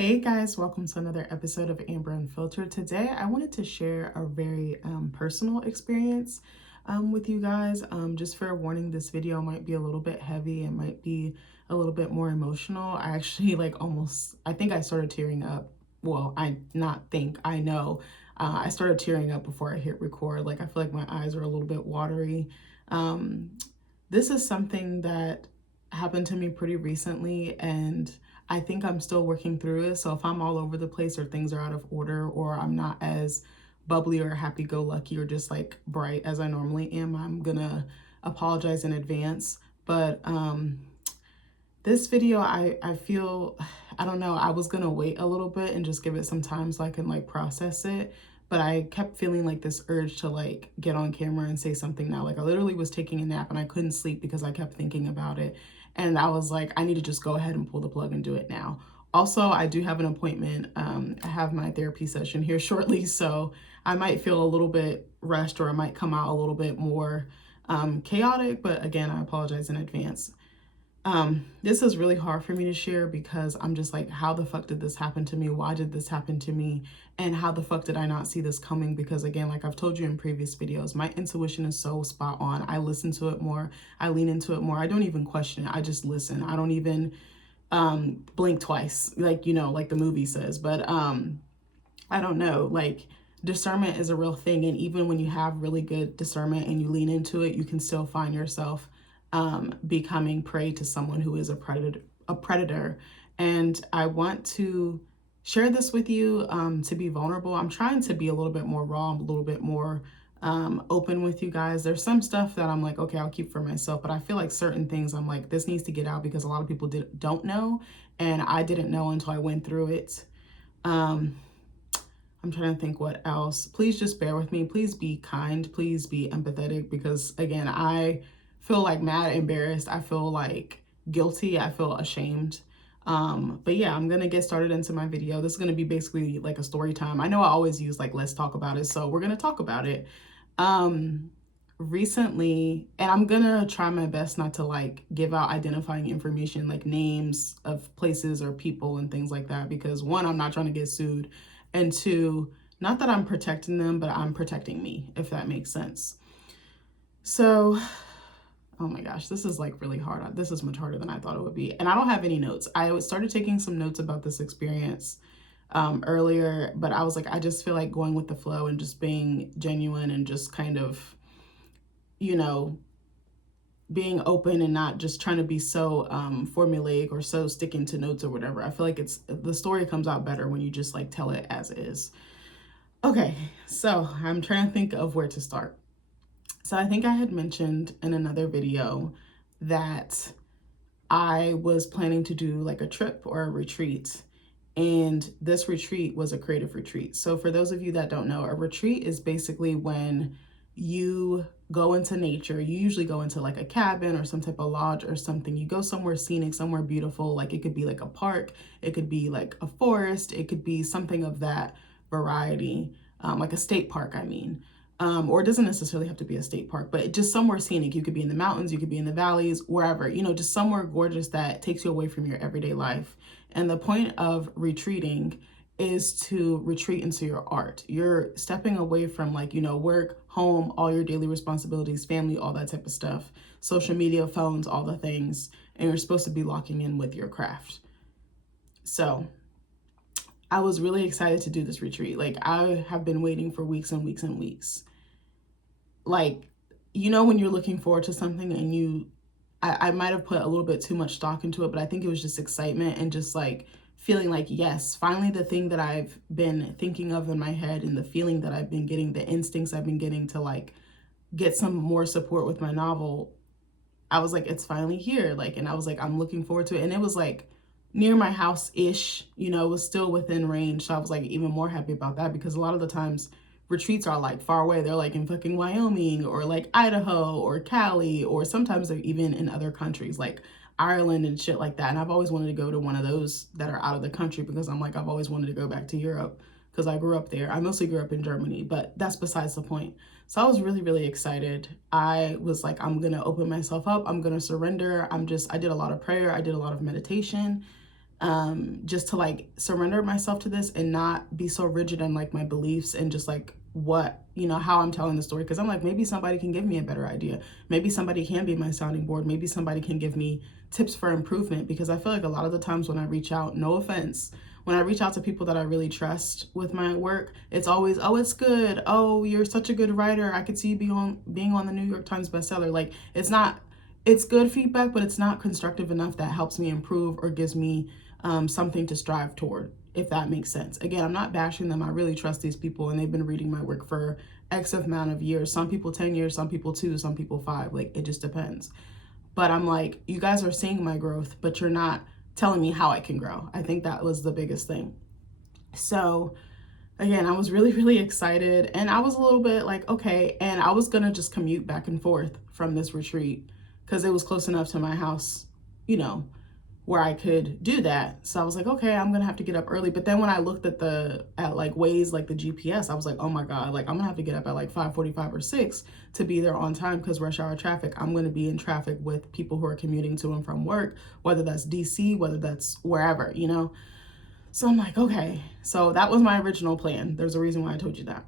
Hey guys, welcome to another episode of Amber Unfiltered. Today, I wanted to share a very personal experience with you guys. Just fair warning, this video might be a little bit heavy. It might be a little bit more emotional. I actually I think I started tearing up. Well, I know. I started tearing up before I hit record. Like, I feel like my eyes are a little bit watery. Um, this is something that happened to me pretty recently, and I think I'm still working through it. So if I'm all over the place or things are out of order or I'm not as bubbly or happy go lucky or just like bright as I normally am, I'm gonna apologize in advance. But this video, I feel, I don't know, I was gonna wait a little bit and just give it some time so I can like process it. But I kept feeling like this urge to like get on camera and say something now. Like, I literally was taking a nap and I couldn't sleep because I kept thinking about it. And I was like, I need to just go ahead and pull the plug and do it now. Also, I do have an appointment. I have my therapy session here shortly, so I might feel a little bit rushed or I might come out a little bit more chaotic. But again, I apologize in advance. This is really hard for me to share because I'm just like, how the fuck did this happen to me? Why did this happen to me? And how the fuck did I not see this coming? Because again, like I've told you in previous videos, my intuition is so spot on. I listen to it more. I lean into it more. I don't even question it. I just listen. I don't even blink twice, like, like the movie says. But I don't know, like discernment is a real thing. And even when you have really good discernment and you lean into it, you can still find yourself becoming prey to someone who is a predator. And I want to share this with you to be vulnerable. I'm trying to be a little bit more raw, a little bit more open with you guys. There's some stuff that I'm like, okay, I'll keep for myself, but I feel like certain things I'm like, this needs to get out because a lot of people don't know, and I didn't know until I went through it. I'm trying to think what else. Please just bear with me. Please be kind. Please be empathetic because, again, I feel like mad, embarrassed. I feel like guilty. I feel ashamed. But yeah, I'm going to get started into my video. This is going to be basically like a story time. I know I always use like, let's talk about it. So we're going to talk about it. Recently, and I'm going to try my best not to like give out identifying information like names of places or people and things like that because one, I'm not trying to get sued. And two, not that I'm protecting them, but I'm protecting me, if that makes sense. So, oh my gosh, this is like really hard. This is much harder than I thought it would be. And I don't have any notes. I started taking some notes about this experience earlier, but I was like, I just feel like going with the flow and just being genuine and just kind of, being open and not just trying to be so formulaic or so sticking to notes or whatever. I feel like the story comes out better when you just like tell it as is. Okay, so I'm trying to think of where to start. So I think I had mentioned in another video that I was planning to do like a trip or a retreat. And this retreat was a creative retreat. So for those of you that don't know, a retreat is basically when you go into nature. You usually go into like a cabin or some type of lodge or something. You go somewhere scenic, somewhere beautiful. Like it could be like a park, it could be like a forest, it could be something of that variety, like a state park, I mean. Or it doesn't necessarily have to be a state park, but just somewhere scenic. You could be in the mountains, you could be in the valleys, wherever, just somewhere gorgeous that takes you away from your everyday life. And the point of retreating is to retreat into your art. You're stepping away from like, work, home, all your daily responsibilities, family, all that type of stuff, social media, phones, all the things. And you're supposed to be locking in with your craft. So I was really excited to do this retreat. Like I have been waiting for weeks and weeks and weeks. Like, when you're looking forward to something and I might have put a little bit too much stock into it, but I think it was just excitement and just like feeling like, yes, finally the thing that I've been thinking of in my head and the feeling that I've been getting, the instincts I've been getting to like get some more support with my novel. I was like, it's finally here. Like, and I was like, I'm looking forward to it. And it was like near my house-ish, it was still within range. So I was like even more happy about that because a lot of the times retreats are like far away. They're like in fucking Wyoming or like Idaho or Cali, or sometimes they're even in other countries like Ireland and shit like that. And I've always wanted to go to one of those that are out of the country because I'm like, I've always wanted to go back to Europe because I grew up there. I mostly grew up in Germany, but that's besides the point. So I was really, really excited. I was like, I'm going to open myself up. I'm going to surrender. I did a lot of prayer. I did a lot of meditation. just to like surrender myself to this and not be so rigid in like my beliefs and just like what, how I'm telling the story. Because I'm like, maybe somebody can give me a better idea. Maybe somebody can be my sounding board. Maybe somebody can give me tips for improvement. Because I feel like a lot of the times when I reach out, no offense, when I reach out to people that I really trust with my work, it's always, oh, it's good. Oh, you're such a good writer. I could see you being on the New York Times bestseller. Like, it's good feedback, but it's not constructive enough that helps me improve or gives me something to strive toward, if that makes sense. Again, I'm not bashing them. I really trust these people and they've been reading my work for X amount of years. Some people 10 years, some people 2, some people 5. Like, it just depends. But I'm like, you guys are seeing my growth, but you're not telling me how I can grow. I think that was the biggest thing. So again, I was really, really excited and I was a little bit like, okay. And I was gonna just commute back and forth from this retreat because it was close enough to my house, where I could do that. So I was like, okay, I'm gonna have to get up early. But then when I looked at like Waze, like the GPS, I was like, oh my God, like I'm gonna have to get up at like 5:45 or 6 to be there on time because rush hour traffic. I'm gonna be in traffic with people who are commuting to and from work, whether that's DC, whether that's wherever, So I'm like, okay. So that was my original plan. There's a reason why I told you that.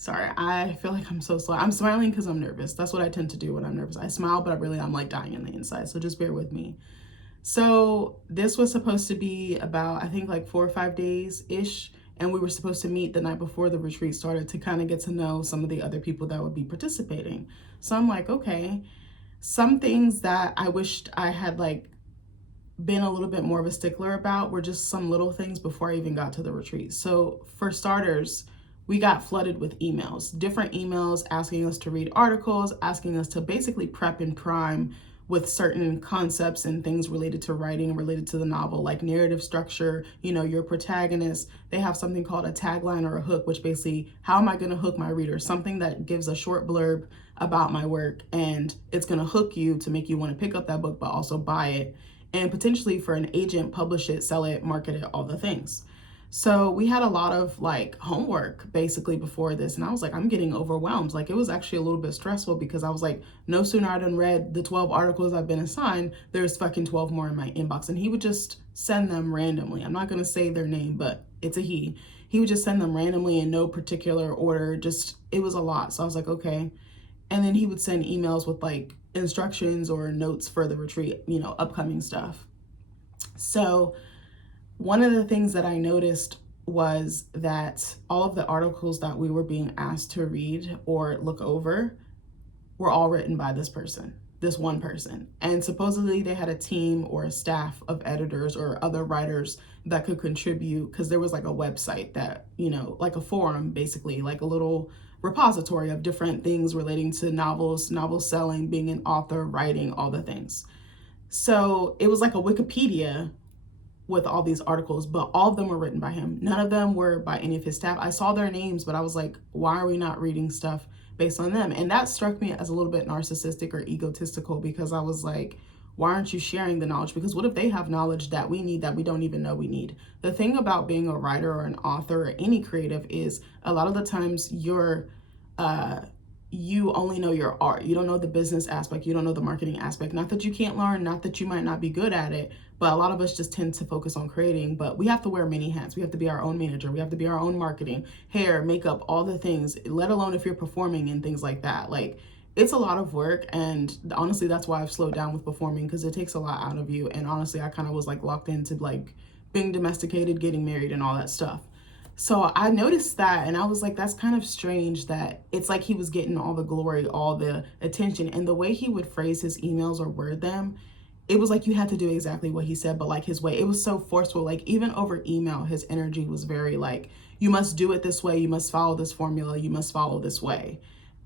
Sorry, I feel like I'm so slow. I'm smiling because I'm nervous. That's what I tend to do when I'm nervous. I smile, but I'm like dying on the inside. So just bear with me. So this was supposed to be about, I think like 4 or 5 days-ish. And we were supposed to meet the night before the retreat started to kind of get to know some of the other people that would be participating. So I'm like, okay, some things that I wished I had like been a little bit more of a stickler about were just some little things before I even got to the retreat. So for starters, we got flooded with different emails asking us to read articles, asking us to basically prep and prime with certain concepts and things related to writing, related to the novel, like narrative structure, your protagonist. They have something called a tagline or a hook, which basically, how am I going to hook my reader? Something that gives a short blurb about my work, and it's going to hook you to make you want to pick up that book, but also buy it. And potentially for an agent, publish it, sell it, market it, all the things. So we had a lot of like homework basically before this. And I was like, I'm getting overwhelmed. Like it was actually a little bit stressful because I was like, no sooner I done read the 12 articles I've been assigned, there's fucking 12 more in my inbox. And he would just send them randomly. I'm not going to say their name, but it's a he. He would just send them randomly in no particular order. It was a lot. So I was like, okay. And then he would send emails with like instructions or notes for the retreat, upcoming stuff. So one of the things that I noticed was that all of the articles that we were being asked to read or look over were all written by this one person. And supposedly they had a team or a staff of editors or other writers that could contribute, because there was like a website that, like a forum, basically, like a little repository of different things relating to novels, novel selling, being an author, writing, all the things. So it was like a Wikipedia with all these articles, but all of them were written by him. None of them were by any of his staff. I saw their names, but I was like, why are we not reading stuff based on them? And that struck me as a little bit narcissistic or egotistical, because I was like, why aren't you sharing the knowledge? Because what if they have knowledge that we need that we don't even know we need? The thing about being a writer or an author or any creative is a lot of the times you only know your art. You don't know the business aspect. You don't know the marketing aspect. Not that you can't learn, not that you might not be good at it, but a lot of us just tend to focus on creating. But we have to wear many hats. We have to be our own manager. We have to be our own marketing, hair, makeup, all the things, let alone if you're performing and things like that. Like, it's a lot of work. And honestly, that's why I've slowed down with performing, because it takes a lot out of you. And honestly, I kind of was like locked into like being domesticated, getting married and all that stuff. So I noticed that and I was like, that's kind of strange that it's like he was getting all the glory, all the attention. And the way he would phrase his emails or word them, it was like you had to do exactly what he said, but like his way. It was so forceful. Like even over email, his energy was very like, you must do it this way. You must follow this formula. You must follow this way.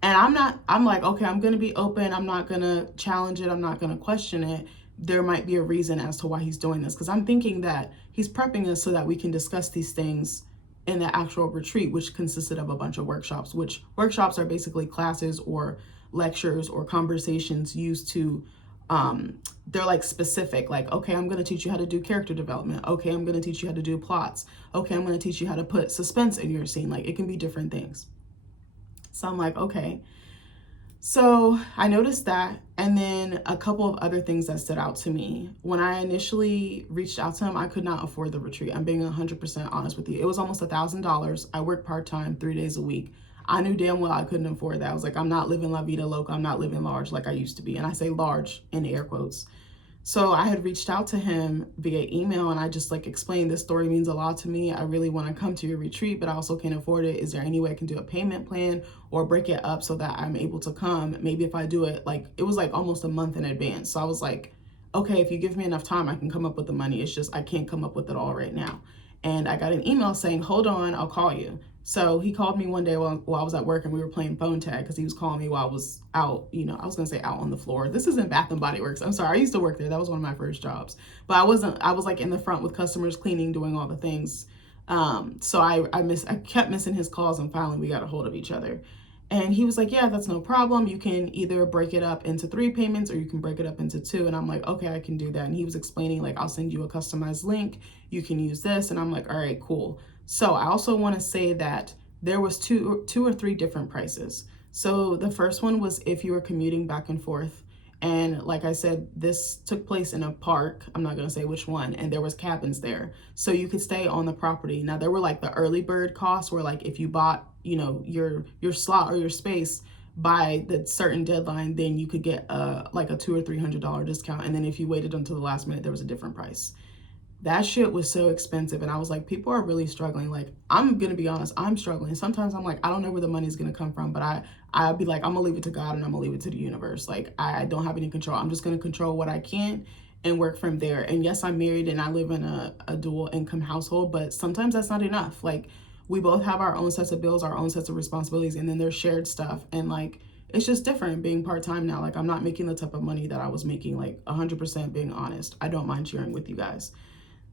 And I'm like, okay, I'm going to be open. I'm not going to challenge it. I'm not going to question it. There might be a reason as to why he's doing this, because I'm thinking that he's prepping us so that we can discuss these things in the actual retreat, which consisted of a bunch of workshops, which workshops are basically classes or lectures or conversations used to, they're like specific, like, okay, I'm going to teach you how to do character development. Okay, I'm going to teach you how to do plots. Okay, I'm going to teach you how to put suspense in your scene. Like, it can be different things. So I'm like, okay. So I noticed that, and then a couple of other things that stood out to me. When I initially reached out to him, I could not afford the retreat. I'm being 100% honest with you. It was almost $1,000. I worked part-time 3 days a week. I knew damn well I couldn't afford that. I was like, I'm not living La Vida Loca. I'm not living large like I used to be. And I say large in air quotes. So I had reached out to him via email, and I just like explained, this story means a lot to me. I really want to come to your retreat, but I also can't afford it. Is there any way I can do a payment plan or break it up so that I'm able to come? Maybe if I do it, like, it was like almost a month in advance. So I was like, okay, if you give me enough time, I can come up with the money. It's just I can't come up with it all right now. And I got an email saying, hold on, I'll call you. So he called me one day while I was at work, and we were playing phone tag because he was calling me while I was out, I was going to say out on the floor. This isn't Bath and Body Works. I'm sorry. I used to work there. That was one of my first jobs. But I was like in the front with customers, cleaning, doing all the things. So I kept missing his calls, and finally we got a hold of each other. And he was like, yeah, that's no problem. You can either break it up into 3 payments or you can break it up into 2. And I'm like, okay, I can do that. And he was explaining, like, I'll send you a customized link. You can use this. And I'm like, all right, cool. So I also want to say that there was two or three different prices. So the first one was if you were commuting back and forth. And like I said, this took place in a park. I'm not going to say which one. And there was cabins there. So you could stay on the property. Now, there were like the early bird costs where, like, if you bought, your slot or your space by the certain deadline, then you could get like a $200 or $300 discount. And then if you waited until the last minute, there was a different price. That shit was so expensive. And I was like, people are really struggling. Like, I'm going to be honest, I'm struggling. Sometimes I'm like, I don't know where the money's going to come from, but I'll be like, I'm going to leave it to God, and I'm going to leave it to the universe. Like, I don't have any control. I'm just going to control what I can and work from there. And yes, I'm married and I live in a dual income household, but sometimes that's not enough. Like, we both have our own sets of bills, our own sets of responsibilities, and then there's shared stuff. And like, it's just different being part-time now. Like, I'm not making the type of money that I was making, like 100% being honest. I don't mind sharing with you guys.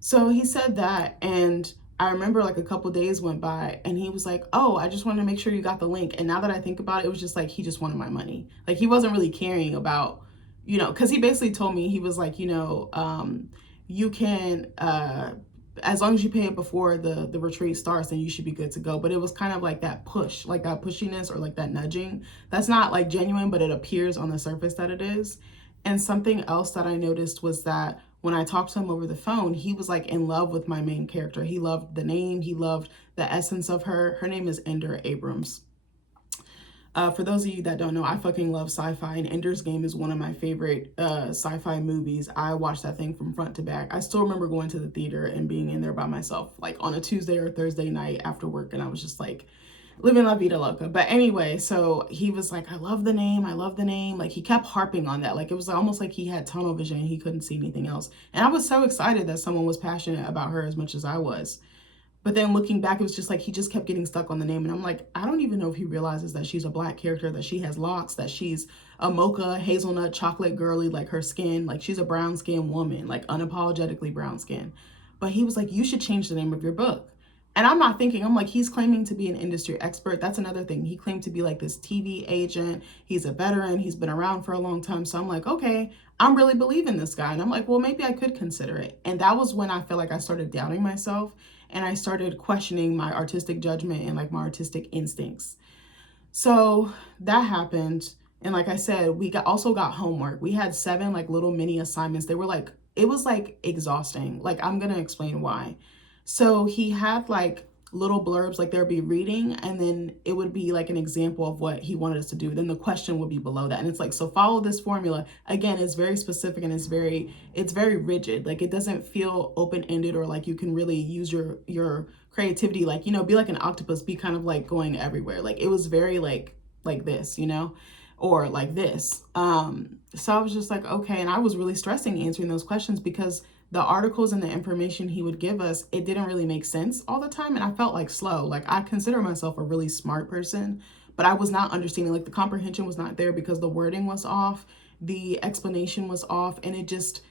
So he said that, and I remember like a couple days went by, and he was like, oh, I just wanted to make sure you got the link. And now that I think about it, it was just like he just wanted my money. Like, he wasn't really caring about, because he basically told me, he was like, you can, as long as you pay it before the retreat starts, then you should be good to go. But it was kind of like that push, like that pushiness or like that nudging. That's not like genuine, but it appears on the surface that it is. And something else that I noticed was that when I talked to him over the phone, he was like in love with my main character. He loved the name. He loved the essence of her. Her name is Ender Abrams. For those of you that don't know, I fucking love sci-fi, and Ender's Game is one of my favorite sci-fi movies. I watched that thing from front to back. I still remember going to the theater and being in there by myself, like on a Tuesday or Thursday night after work, and I was just like, living La Vida Loca. But anyway, so he was like, I love the name. I love the name. Like, he kept harping on that. Like, it was almost like he had tunnel vision and he couldn't see anything else. And I was so excited that someone was passionate about her as much as I was. But then looking back, it was just like he just kept getting stuck on the name. And I'm like, I don't even know if he realizes that she's a Black character, that she has locks, that she's a mocha, hazelnut, chocolate girly, like her skin. Like, she's a brown skin woman, like unapologetically brown skin. But he was like, you should change the name of your book. And I'm not thinking, I'm like, he's claiming to be an industry expert. That's another thing. He claimed to be like this TV agent. He's a veteran. He's been around for a long time. So I'm like, okay, I'm really believing this guy. And I'm like, well, maybe I could consider it. And that was when I felt like I started doubting myself, and I started questioning my artistic judgment and like my artistic instincts. So that happened. And like I said, we also got homework. We had 7 like little mini assignments. They were like, it was like exhausting. Like, I'm going to explain why. So he had like little blurbs, like there'd be reading, and then it would be like an example of what he wanted us to do. Then the question would be below that. And it's like, so follow this formula. Again, it's very specific, and it's very rigid. Like, it doesn't feel open-ended, or like you can really use your creativity, like, be like an octopus, be kind of like going everywhere. Like, it was very like this, or like this. So I was just like, okay. And I was really stressing answering those questions because the articles and the information he would give us, it didn't really make sense all the time. And I felt like slow. Like, I consider myself a really smart person, but I was not understanding. Like, the comprehension was not there because the wording was off. The explanation was off. And it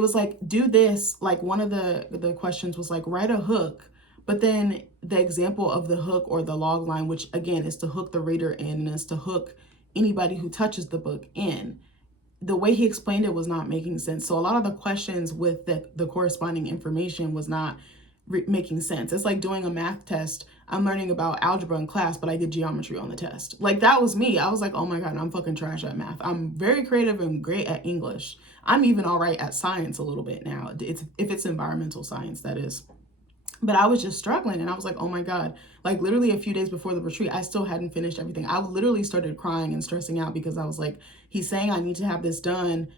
was like, do this. Like, one of the questions was like, write a hook. But then the example of the hook or the log line, which again is to hook the reader in, and is to hook anybody who touches the book in. The way he explained it was not making sense. So a lot of the questions with the corresponding information was not making sense. It's like doing a math test. I'm learning about algebra in class, but I did geometry on the test. Like, that was me. I was like, oh my God, I'm fucking trash at math. I'm very creative and great at English. I'm even all right at science a little bit now. If it's environmental science, that is. But I was just struggling, and I was like, oh my God, like literally a few days before the retreat, I still hadn't finished everything. I literally started crying and stressing out because I was like, he's saying I need to have this done,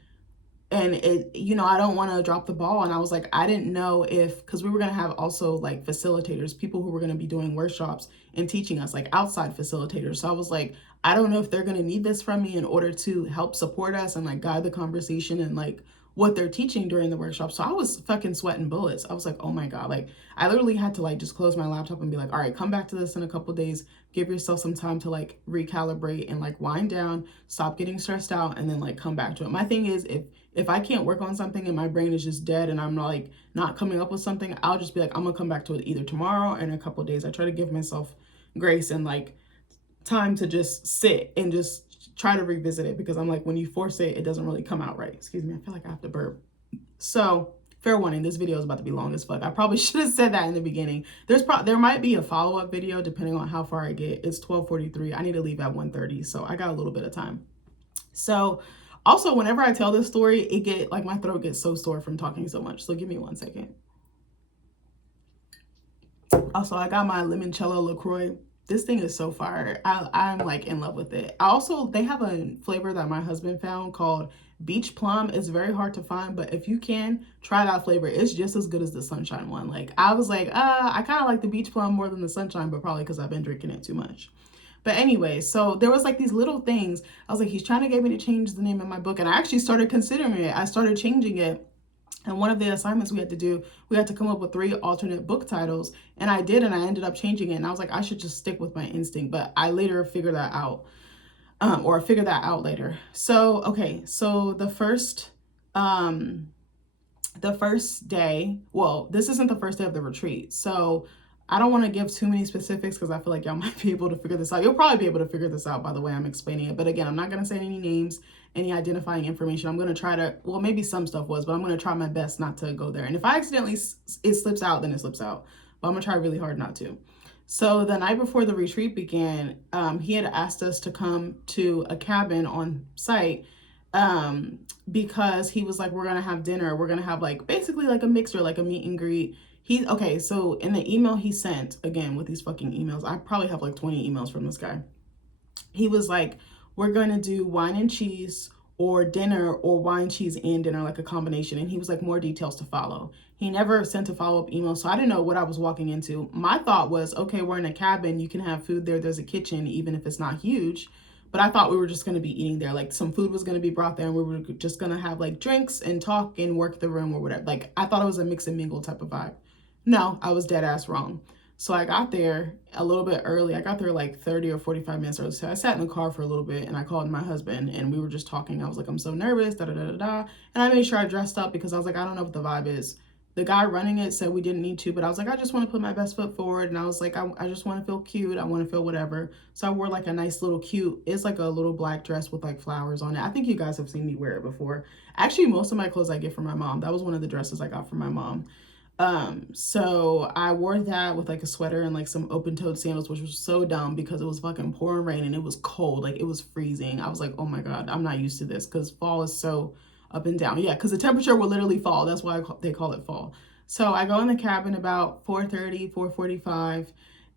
and I don't want to drop the ball. And I was like, I didn't know if, because we were going to have also like facilitators, people who were going to be doing workshops and teaching us, like outside facilitators. So I was like, I don't know if they're going to need this from me in order to help support us and like guide the conversation and like what they're teaching during the workshop. So I was fucking sweating bullets. I was like, oh my God, like I literally had to like just close my laptop and be like, all right, come back to this in a couple days, give yourself some time to like recalibrate and like wind down, stop getting stressed out, and then like come back to it. My thing is, if I can't work on something and my brain is just dead and I'm like not coming up with something, I'll just be like, I'm gonna come back to it either tomorrow or in a couple days. I try to give myself grace and like time to just sit and just try to revisit it, because I'm like, when you force it, it doesn't really come out right. Excuse me, I feel like I have to burp. So fair warning, this video is about to be long as fuck. I probably should have said that in the beginning. There might be a follow-up video depending on how far I get. It's 12:43. I need to leave at 1:30, so I got a little bit of time. So also, whenever I tell this story, my throat gets so sore from talking so much. So give me 1 second. Also, I got my limoncello LaCroix. This thing is so fire. I'm like in love with it. They have a flavor that my husband found called Beach Plum. It's very hard to find, but if you can, try that flavor. It's just as good as the Sunshine one. Like, I was like, I kind of like the Beach Plum more than the Sunshine, but probably because I've been drinking it too much. But anyway, so there was like these little things. I was like, he's trying to get me to change the name of my book. And I actually started considering it. I started changing it. And one of the assignments we had to do, we had to come up with 3 alternate book titles. And I did, and I ended up changing it. And I was like, I should just stick with my instinct. But I later figured that out, or figured that out later. So, okay, so the first day, well, this isn't the first day of the retreat. So I don't want to give too many specifics because I feel like y'all might be able to figure this out. You'll probably be able to figure this out by the way I'm explaining it. But again, I'm not going to say any names, any identifying information. I'm going to try to, well, maybe some stuff was, but I'm going to try my best not to go there. And if I accidentally, it slips out, then it slips out. But I'm going to try really hard not to. So the night before the retreat began, he had asked us to come to a cabin on site because he was like, we're going to have dinner. We're going to have like basically like a mixer, like a meet and greet. Okay, so in the email he sent, again, with these fucking emails, I probably have like 20 emails from this guy. He was like, we're going to do wine and cheese or dinner or wine, cheese, and dinner, like a combination. And he was like, more details to follow. He never sent a follow-up email, so I didn't know what I was walking into. My thought was, okay, we're in a cabin. You can have food there. There's a kitchen, even if it's not huge. But I thought we were just going to be eating there. Like some food was going to be brought there and we were just going to have like drinks and talk and work the room or whatever. Like I thought it was a mix and mingle type of vibe. No, I was dead ass wrong. So I got there a little bit early. I got there like 30 or 45 minutes early. So I sat in the car for a little bit and I called my husband and we were just talking. I was like, I'm so nervous, da da da da da. And I made sure I dressed up because I was like, I don't know what the vibe is. The guy running it said we didn't need to, but I was like, I just want to put my best foot forward. And I was like, I just want to feel cute. I want to feel whatever. So I wore like a nice little cute, it's like a little black dress with like flowers on it. I think you guys have seen me wear it before. Actually, most of my clothes I get from my mom. That was one of the dresses I got from my mom. So I wore that with like a sweater and like some open-toed sandals, which was so dumb because it was fucking pouring rain and it was cold. Like it was freezing. I was like, oh my God, I'm not used to this because fall is so up and down. Yeah, because the temperature will literally fall. That's why they call it fall. So I go in the cabin about 4:30, 4:45,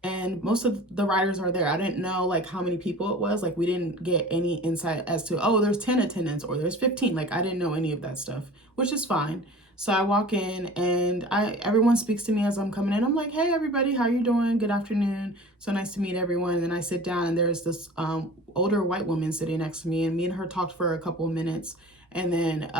and most of the riders are there. I didn't know like how many people it was. Like we didn't get any insight as to, oh, there's 10 attendants or there's 15. Like I didn't know any of that stuff, which is fine. So I walk in and everyone speaks to me as I'm coming in. I'm like, hey, everybody, how you doing? Good afternoon. So nice to meet everyone. And then I sit down and there's this older white woman sitting next to me, and me and her talked for a couple of minutes. And then,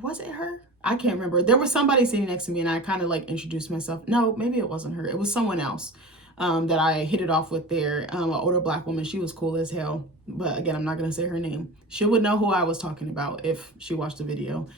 was it her? I can't remember. There was somebody sitting next to me and I kind of like introduced myself. No, maybe it wasn't her. It was someone else that I hit it off with there. An older black woman. She was cool as hell. But again, I'm not going to say her name. She would know who I was talking about if she watched the video.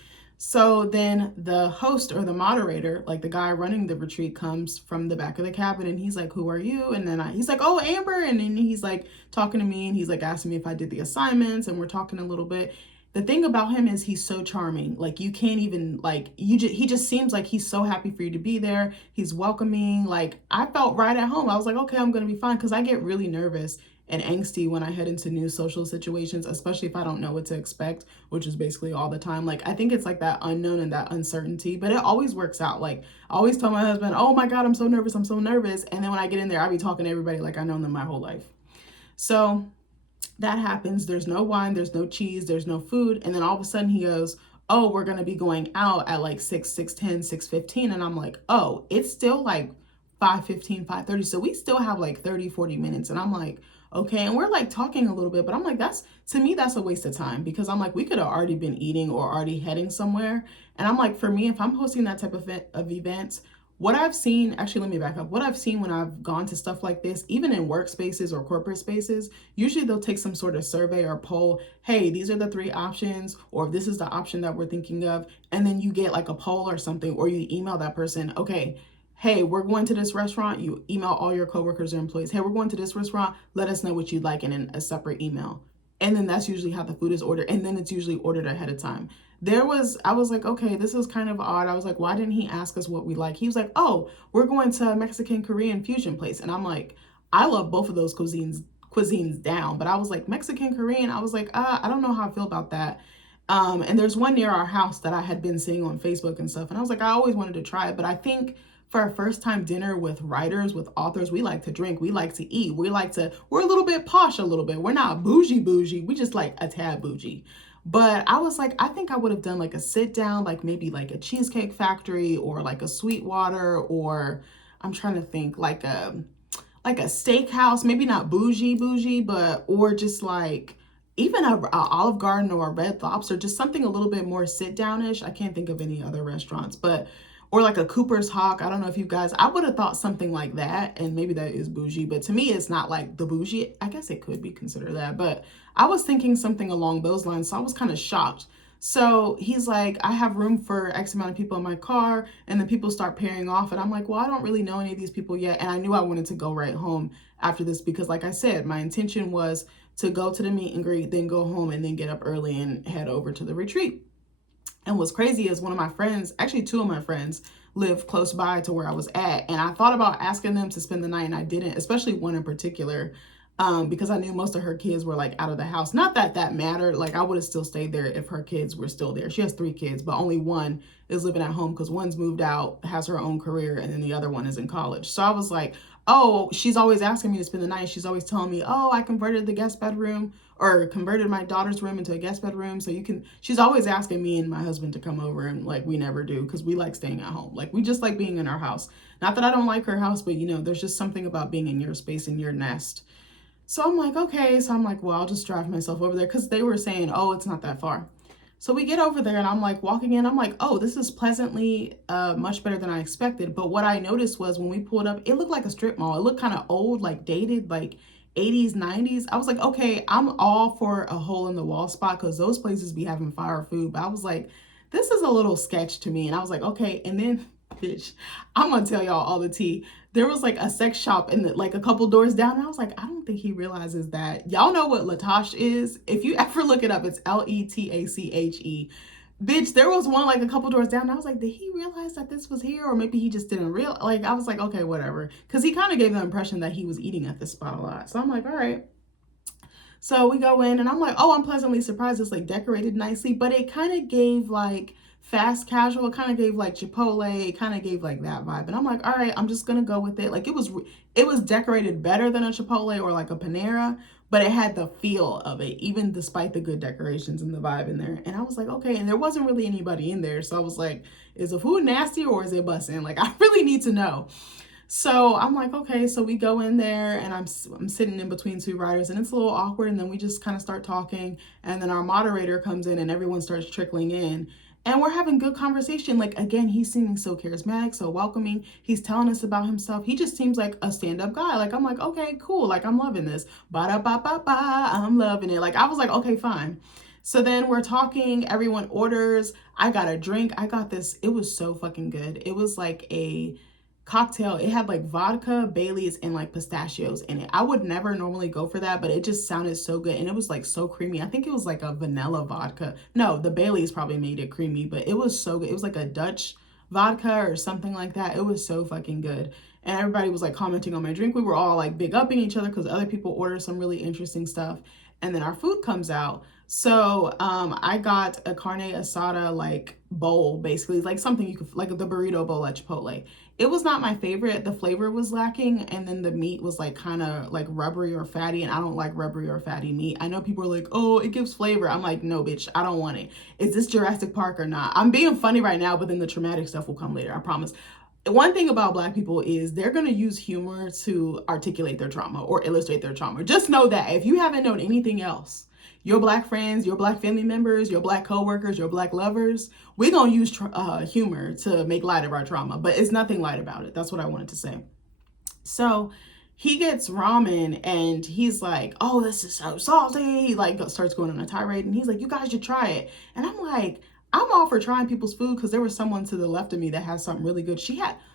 So then the host or the moderator, like the guy running the retreat, comes from the back of the cabin and he's like, who are you? And then he's like, oh, Amber. And then he's like talking to me and he's like asking me if I did the assignments and we're talking a little bit. the thing about him is he's so charming. Like you can't even like he just seems like he's so happy for you to be there. He's welcoming. Like I felt right at home. I was like, okay, I'm gonna be fine, because I get really nervous and angsty when I head into new social situations, especially if I don't know what to expect, which is basically all the time. Like I think it's like that unknown and that uncertainty, but it always works out. Like I always tell my husband, oh my God, I'm so nervous, I'm so nervous. And then when I get in there, I be talking to everybody like I know them my whole life. So that happens. There's no wine, there's no cheese, there's no food. And then all of a sudden he goes, oh, we're going to be going out at like 6:10, 6:15. And I'm like, oh, it's still like 5:15, 5:30. So we still have like 30, 40 minutes. And I'm like, okay. And we're like talking a little bit, but I'm like, to me, that's a waste of time, because I'm like, we could have already been eating or already heading somewhere. And I'm like, for me, if I'm hosting that type of event, what I've seen, actually, let me back up. What I've seen when I've gone to stuff like this, even in workspaces or corporate spaces, usually they'll take some sort of survey or poll. Hey, these are the 3 options, or this is the option that we're thinking of. And then you get like a poll or something, or you email that person, okay, hey, we're going to this restaurant. You email all your coworkers or employees, hey, we're going to this restaurant. Let us know what you'd like in a separate email. And then that's usually how the food is ordered. And then it's usually ordered ahead of time. I was like, okay, this is kind of odd. I was like, why didn't he ask us what we like? He was like, oh, we're going to a Mexican Korean fusion place. And I'm like, I love both of those cuisines down. But I was like, Mexican Korean, I was like, I don't know how I feel about that. And there's one near our house that I had been seeing on Facebook and stuff. And I was like, I always wanted to try it. But I think for our first time dinner with writers, with authors, we like to drink, we like to eat, we're a little bit posh a little bit. We're not bougie, we just like a tad bougie. But I was like, I think I would have done like a sit down, like maybe like a Cheesecake Factory or like a Sweetwater, or I'm trying to think like a steakhouse, maybe not bougie, but, or just like even a Olive Garden or a Red Lobster, just something a little bit more sit downish. I can't think of any other restaurants, but, or like a Cooper's Hawk. I don't know if you guys, I would have thought something like that. And maybe that is bougie, but to me, it's not like the bougie. I guess it could be considered that, but I was thinking something along those lines. So I was kind of shocked. So he's like, I have room for X amount of people in my car. And then people start pairing off. And I'm like, well, I don't really know any of these people yet. And I knew I wanted to go right home after this, because like I said, my intention was to go to the meet and greet, then go home, and then get up early and head over to the retreat. And what's crazy is one of my friends, actually 2 of my friends, live close by to where I was at. And I thought about asking them to spend the night, and I didn't, especially one in particular, because I knew most of her kids were like out of the house. Not that that mattered. Like I would have still stayed there if her kids were still there. She has 3 kids, but only one is living at home because one's moved out, has her own career, and then the other one is in college. So I was like, oh, she's always asking me to spend the night. She's always telling me, oh, I converted the guest bedroom, or converted my daughter's room into a guest bedroom. So she's always asking me and my husband to come over, and like we never do, because we like staying at home. Like we just like being in our house. Not that I don't like her house, but there's just something about being in your space, in your nest. So I'm like, okay. So I'm like, well, I'll just drive myself over there, because they were saying, oh, it's not that far. So we get over there, and I'm like walking in, I'm like, oh, this is pleasantly much better than I expected. But what I noticed was when we pulled up, it looked like a strip mall. It looked kind of old, like dated, like 80s, 90s. I was like, okay, I'm all for a hole in the wall spot, because those places be having fire food. But I was like, this is a little sketch to me. And I was like, okay. And then, bitch, I'm gonna tell y'all all the tea. There was like a sex shop in like a couple doors down. And I was like, I don't think he realizes that. Y'all know what Latache is? If you ever look it up, it's Letache. Bitch, there was one like a couple doors down. And I was like, did he realize that this was here? Or maybe he just didn't realize. Like, I was like, okay, whatever. Because he kind of gave the impression that he was eating at this spot a lot. So I'm like, all right. So we go in, and I'm like, oh, I'm pleasantly surprised. It's like decorated nicely, but it kind of gave like fast casual. It kind of gave like Chipotle. It kind of gave like that vibe. And I'm like, all right, I'm just going to go with it. Like it was decorated better than a Chipotle or like a Panera, but it had the feel of it, even despite the good decorations and the vibe in there. And I was like, okay. And there wasn't really anybody in there. So I was like, is the food nasty or is it busting? Like, I really need to know. So I'm like, okay, so we go in there, and I'm sitting in between 2 writers, and it's a little awkward. And then we just kind of start talking, and then our moderator comes in, and everyone starts trickling in, and we're having good conversation. Like, again, he's seeming so charismatic, so welcoming. He's telling us about himself. He just seems like a stand-up guy. Like, I'm like, okay, cool. Like, I'm loving this. Ba-da-ba-ba-ba. I'm loving it. Like, I was like, okay, fine. So then we're talking, everyone orders. I got a drink. I got this. It was so fucking good. It was like a cocktail. It had like vodka, Bailey's, and like pistachios in it. I would never normally go for that, but it just sounded so good. And it was like so creamy. I think it was like a vanilla vodka. No, the Bailey's probably made it creamy, but it was so good. It was like a Dutch vodka or something like that. It was so fucking good. And everybody was like commenting on my drink. We were all like big upping each other because other people ordered some really interesting stuff. And then our food comes out. So I got a carne asada like bowl, basically like something you could, like the burrito bowl at Chipotle. It was not my favorite. The flavor was lacking, and then the meat was like kind of like rubbery or fatty, and I don't like rubbery or fatty meat. I know people are like, oh, it gives flavor. I'm like, no, bitch, I don't want it. Is this Jurassic Park or not? I'm being funny right now, but then the traumatic stuff will come later, I promise. One thing about Black people is they're going to use humor to articulate their trauma or illustrate their trauma. Just know that if you haven't known anything else, your Black friends, your Black family members, your Black coworkers, your Black lovers, we're going to use humor to make light of our trauma, but it's nothing light about it. That's what I wanted to say. So he gets ramen and he's like, oh, this is so salty. He like starts going on a tirade and he's like, you guys should try it. And I'm like, I'm all for trying people's food because there was someone to the left of me that has something really good.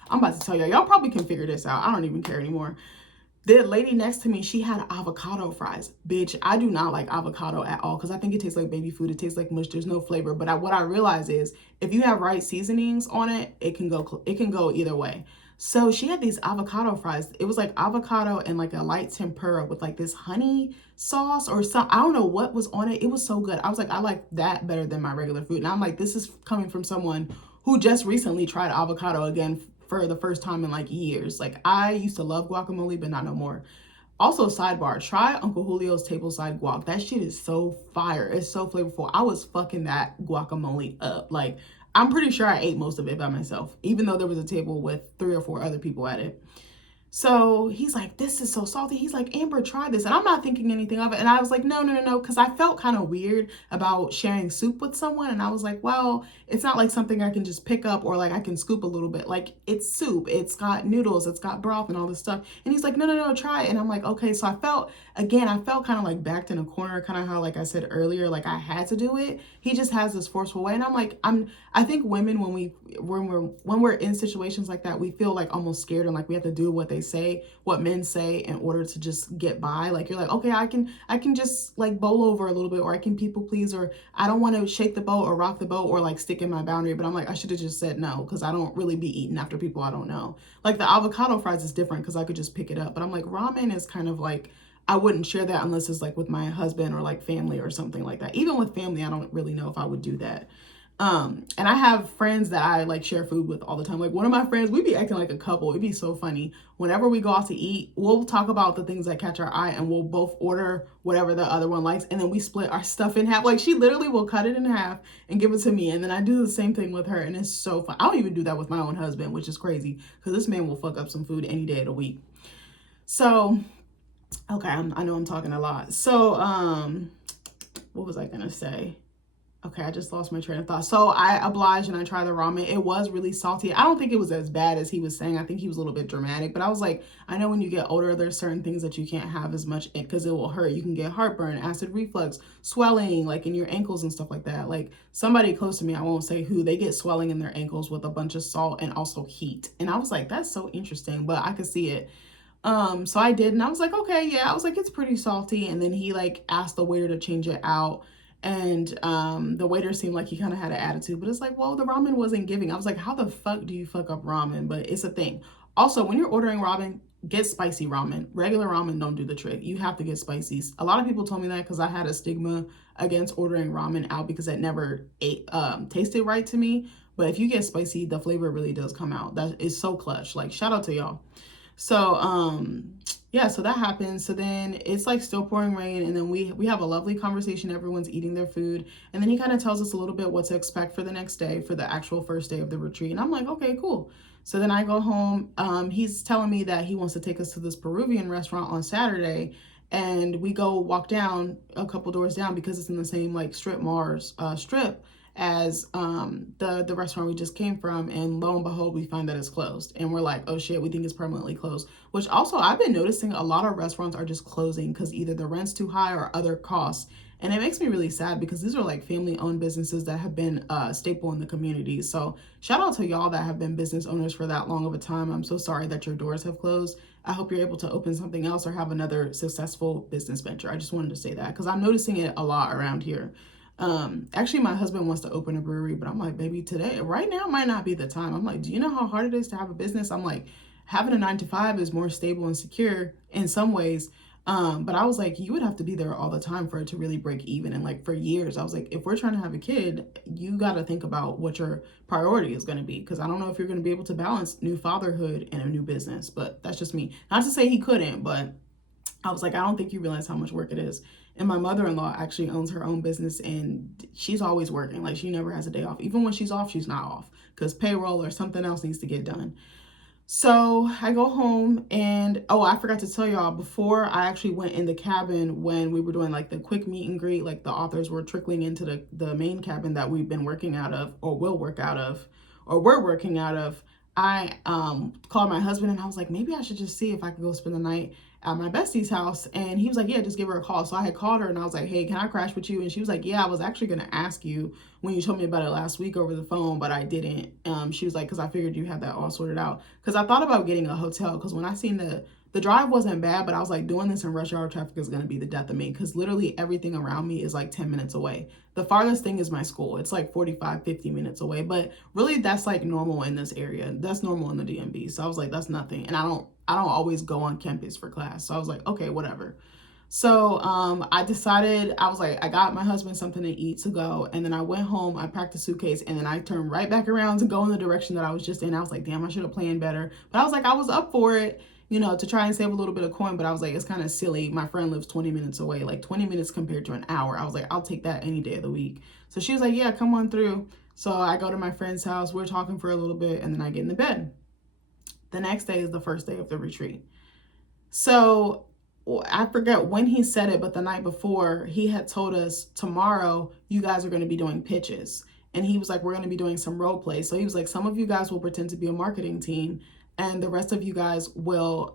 I'm about to tell y'all probably can figure this out. I don't even care anymore. The lady next to me, she had avocado fries. Bitch, I do not like avocado at all because I think it tastes like baby food. It tastes like mush. There's no flavor. But what I realize is if you have right seasonings on it, it can go either way. So she had these avocado fries. It was like avocado and like a light tempura with like this honey sauce or some, I don't know what was on it. It was so good. I was like, I like that better than my regular food. And I'm like, this is coming from someone who just recently tried avocado again for the first time in like years. Like I used to love guacamole, but not no more. Also, sidebar, try Uncle Julio's tableside guac. That shit is so fire. It's so flavorful. I was fucking that guacamole up. Like, I'm pretty sure I ate most of it by myself, even though there was a table with 3 or 4 other people at it. So he's like, this is so salty. He's like, Amber, try this. And I'm not thinking anything of it. And I was like, no, because I felt kind of weird about sharing soup with someone. And I was like, well, it's not like something I can just pick up or like I can scoop a little bit. Like it's soup, it's got noodles, it's got broth and all this stuff. And he's like, no, try it. And I'm like, okay. So I felt kind of like backed in a corner, kind of how, like I said earlier, like I had to do it. He just has this forceful way. And I'm like, I think women, when we're in situations like that, we feel like almost scared and like we have to do what they say, what men say in order to just get by. Like you're like, okay, I can just like bowl over a little bit, or I can people please, or I don't want to shake the boat or rock the boat or like stick in my boundary. But I'm like, I should have just said no, because I don't really be eating after people I don't know. Like the avocado fries is different because I could just pick it up. But I'm like, ramen is kind of like, I wouldn't share that unless it's like with my husband or like family or something like that. Even with family, I don't really know if I would do that. And I have friends that I like share food with all the time. Like one of my friends, we be acting like a couple. It'd be so funny. Whenever we go out to eat, we'll talk about the things that catch our eye and we'll both order whatever the other one likes. And then we split our stuff in half. Like she literally will cut it in half and give it to me. And then I do the same thing with her. And it's so fun. I don't even do that with my own husband, which is crazy because this man will fuck up some food any day of the week. So, okay, I know I'm talking a lot. So, what was I gonna say? Okay, I just lost my train of thought. So I obliged and I tried the ramen. It was really salty. I don't think it was as bad as he was saying. I think he was a little bit dramatic, but I was like, I know when you get older, there's certain things that you can't have as much because it will hurt. You can get heartburn, acid reflux, swelling, like in your ankles and stuff like that. Like somebody close to me, I won't say who, they get swelling in their ankles with a bunch of salt and also heat. And I was like, that's so interesting, but I could see it. So I did, and I was like, okay, yeah, I was like, it's pretty salty. And then he like asked the waiter to change it out. And the waiter seemed like he kind of had an attitude, but it's like, well, the ramen wasn't giving. I was like, how the fuck do you fuck up ramen? But it's a thing. Also, when you're ordering ramen, get spicy ramen. Regular ramen don't do the trick. You have to get spicy. A lot of people told me that because I had a stigma against ordering ramen out because it never tasted right to me. But if you get spicy, the flavor really does come out. That is so clutch. Like, shout out to y'all. So, yeah, so that happens. So then it's like still pouring rain. And then we have a lovely conversation. Everyone's eating their food. And then he kind of tells us a little bit what to expect for the next day, for the actual first day of the retreat. And I'm like, okay, cool. So then I go home. He's telling me that he wants to take us to this Peruvian restaurant on Saturday. And we go walk down a couple doors down because it's in the same like strip as the restaurant we just came from, and lo and behold, we find that it's closed. And we're like, oh shit, we think it's permanently closed. Which also, I've been noticing a lot of restaurants are just closing because either the rent's too high or other costs. And it makes me really sad because these are like family owned businesses that have been staple in the community. So shout out to y'all that have been business owners for that long of a time. I'm so sorry that your doors have closed. I hope you're able to open something else or have another successful business venture. I just wanted to say that because I'm noticing it a lot around here. Actually, my husband wants to open a brewery, but I'm like, baby, today, right now might not be the time. I'm like, do you know how hard it is to have a business? I'm like, having a 9 to 5 is more stable and secure in some ways. But I was like, you would have to be there all the time for it to really break even. And like for years, I was like, if we're trying to have a kid, you got to think about what your priority is going to be. Because I don't know if you're going to be able to balance new fatherhood and a new business. But that's just me. Not to say he couldn't, but I was like, I don't think you realize how much work it is. And my mother-in-law actually owns her own business and she's always working. Like she never has a day off. Even when she's off, she's not off because payroll or something else needs to get done. So I go home and, oh, I forgot to tell y'all, before I actually went in the cabin when we were doing like the quick meet and greet, like the authors were trickling into the main cabin that we've been working out of or will work out of or we're working out of. I called my husband and I was like, maybe I should just see if I could go spend the night at my bestie's house. And he was like, yeah, just give her a call. So I had called her and I was like, hey, can I crash with you? And she was like, yeah, I was actually going to ask you when you told me about it last week over the phone, but I didn't. She was like, because I figured you had that all sorted out. Because I thought about getting a hotel because when I seen the drive wasn't bad, but I was like, doing this in rush hour traffic is going to be the death of me because literally everything around me is like 10 minutes away. The farthest thing is my school. It's like 45, 50 minutes away, but really that's like normal in this area. That's normal in the DMV. So I was like, that's nothing. And I don't always go on campus for class. So I was like, okay, whatever. So I decided, I was like, I got my husband something to eat to go. And then I went home, I packed a suitcase, and then I turned right back around to go in the direction that I was just in. I was like, damn, I should have planned better. But I was like, I was up for it, you know, to try and save a little bit of coin. But I was like, it's kind of silly. My friend lives 20 minutes away, like 20 minutes compared to an hour. I was like, I'll take that any day of the week. So she was like, yeah, come on through. So I go to my friend's house. We're talking for a little bit, and then I get in the bed. The next day is the first day of the retreat. So I forget when he said it, but the night before he had told us tomorrow you guys are going to be doing pitches. And he was like, we're going to be doing some role play. So he was like, some of you guys will pretend to be a marketing team and the rest of you guys will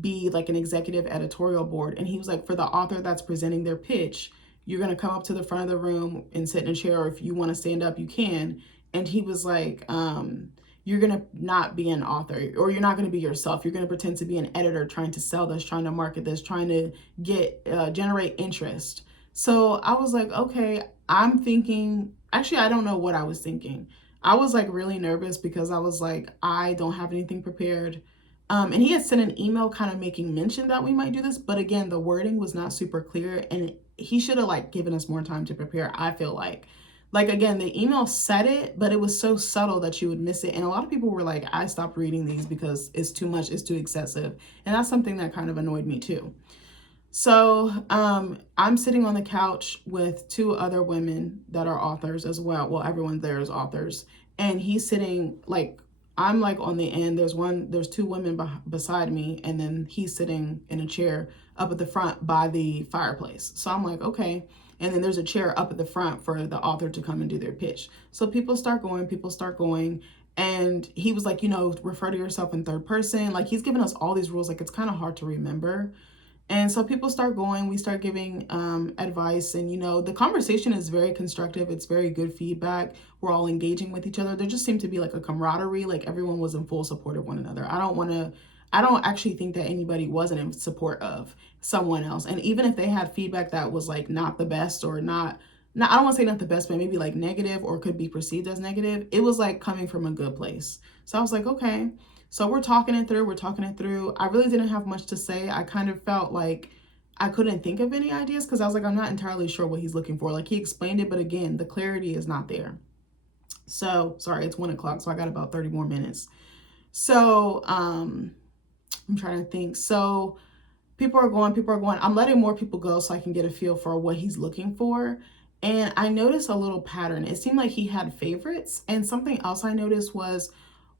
be like an executive editorial board. And he was like, for the author that's presenting their pitch, you're going to come up to the front of the room and sit in a chair, or if you want to stand up, you can. And he was like, you're going to not be an author, or you're not going to be yourself. You're going to pretend to be an editor trying to sell this, trying to market this, trying to get generate interest. So I was like, okay, I'm thinking, actually, I don't know what I was thinking. I was like really nervous because I was like, I don't have anything prepared. And he had sent an email kind of making mention that we might do this. But again, the wording was not super clear and he should have like given us more time to prepare, I feel like. Like, again, the email said it, but it was so subtle that you would miss it. And a lot of people were like, I stopped reading these because it's too much, it's too excessive. And that's something that kind of annoyed me too. So I'm sitting on the couch with two other women that are authors as well. Well, everyone there is authors. And he's sitting like, I'm like on the end. There's two women beside me. And then he's sitting in a chair up at the front by the fireplace. So I'm like, okay. And then there's a chair up at the front for the author to come and do their pitch. So people start going. And he was like, you know, refer to yourself in third person. Like, he's given us all these rules. Like, it's kind of hard to remember. And so people start going, we start giving advice, and, you know, the conversation is very constructive. It's very good feedback. We're all engaging with each other. There just seemed to be like a camaraderie, like everyone was in full support of one another. I don't actually think that anybody wasn't in support of someone else. And even if they had feedback that was like not the best or not, I don't want to say not the best, but maybe like negative or could be perceived as negative, it was like coming from a good place. So I was like, okay. So we're talking it through. I really didn't have much to say. I kind of felt like I couldn't think of any ideas because I was like, I'm not entirely sure what he's looking for. Like, he explained it, but again, the clarity is not there. So, sorry, it's 1 o'clock, so I got about 30 more minutes. So, I'm trying to think. So people are going. I'm letting more people go so I can get a feel for what he's looking for. And I noticed a little pattern. It seemed like he had favorites. And something else I noticed was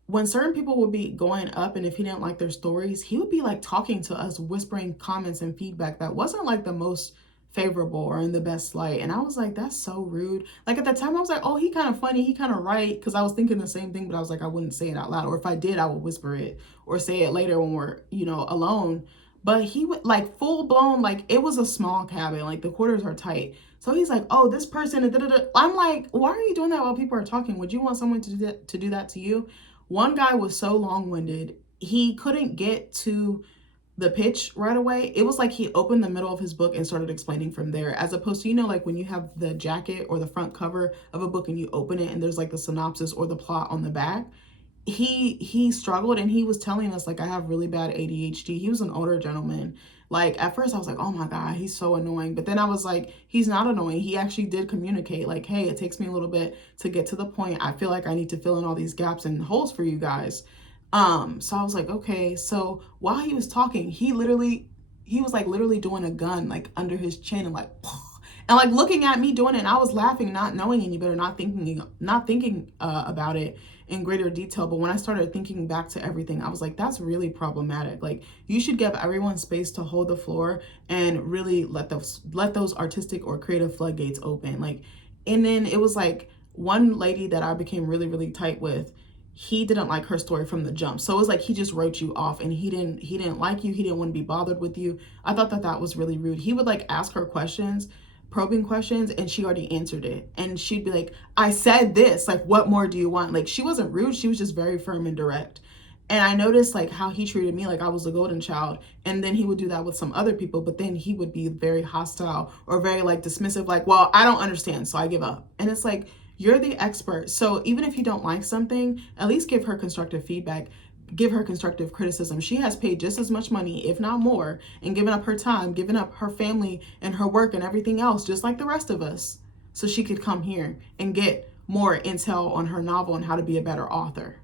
when certain people would be going up, and if he didn't like their stories, he would be like talking to us, whispering comments and feedback that wasn't like the most favorable or in the best light. And I was like, that's so rude. Like, at the time I was like, oh, he kind of funny, he kind of right, because I was thinking the same thing, but I was like, I wouldn't say it out loud, or if I did, I would whisper it or say it later when we're, you know, alone. but he would like full blown, like it was a small cabin, like the quarters are tight. So he's like, oh, this person, da, da, da. I'm like, why are you doing that while people are talking? Would you want someone to do that to you? One guy was so long-winded, he couldn't get to the pitch right away. It was like he opened the middle of his book and started explaining from there, as opposed to, you know, like when you have the jacket or the front cover of a book and you open it and there's like the synopsis or the plot on the back. He struggled, and he was telling us like, I have really bad ADHD. He was an older gentleman. Like at first I was like, oh my God, he's so annoying. But then I was like, he's not annoying. He actually did communicate like, hey, it takes me a little bit to get to the point. I feel like I need to fill in all these gaps and holes for you guys. So I was like, okay. So while he was talking, he was like literally doing a gun like under his chin and like and like looking at me doing it, and I was laughing, not knowing any better, not thinking about it in greater detail. But when I started thinking back to everything, I was like, that's really problematic. Like, you should give everyone space to hold the floor and really let those artistic or creative floodgates open. Like, and then it was like one lady that I became really, really tight with, he didn't like her story from the jump. So it was like he just wrote you off, and he didn't like you. He didn't want to be bothered with you. I thought that was really rude. He would like ask her questions, probing questions, and she already answered it. And she'd be like, I said this, like, what more do you want? Like, she wasn't rude. She was just very firm and direct. And I noticed like how he treated me like I was the golden child. And then he would do that with some other people, but then he would be very hostile or very like dismissive, like, well, I don't understand, so I give up. And it's like, you're the expert. So even if you don't like something, at least give her constructive feedback. Give her constructive criticism. She has paid just as much money, if not more, and given up her time, given up her family and her work and everything else, just like the rest of us, so she could come here and get more intel on her novel and how to be a better author.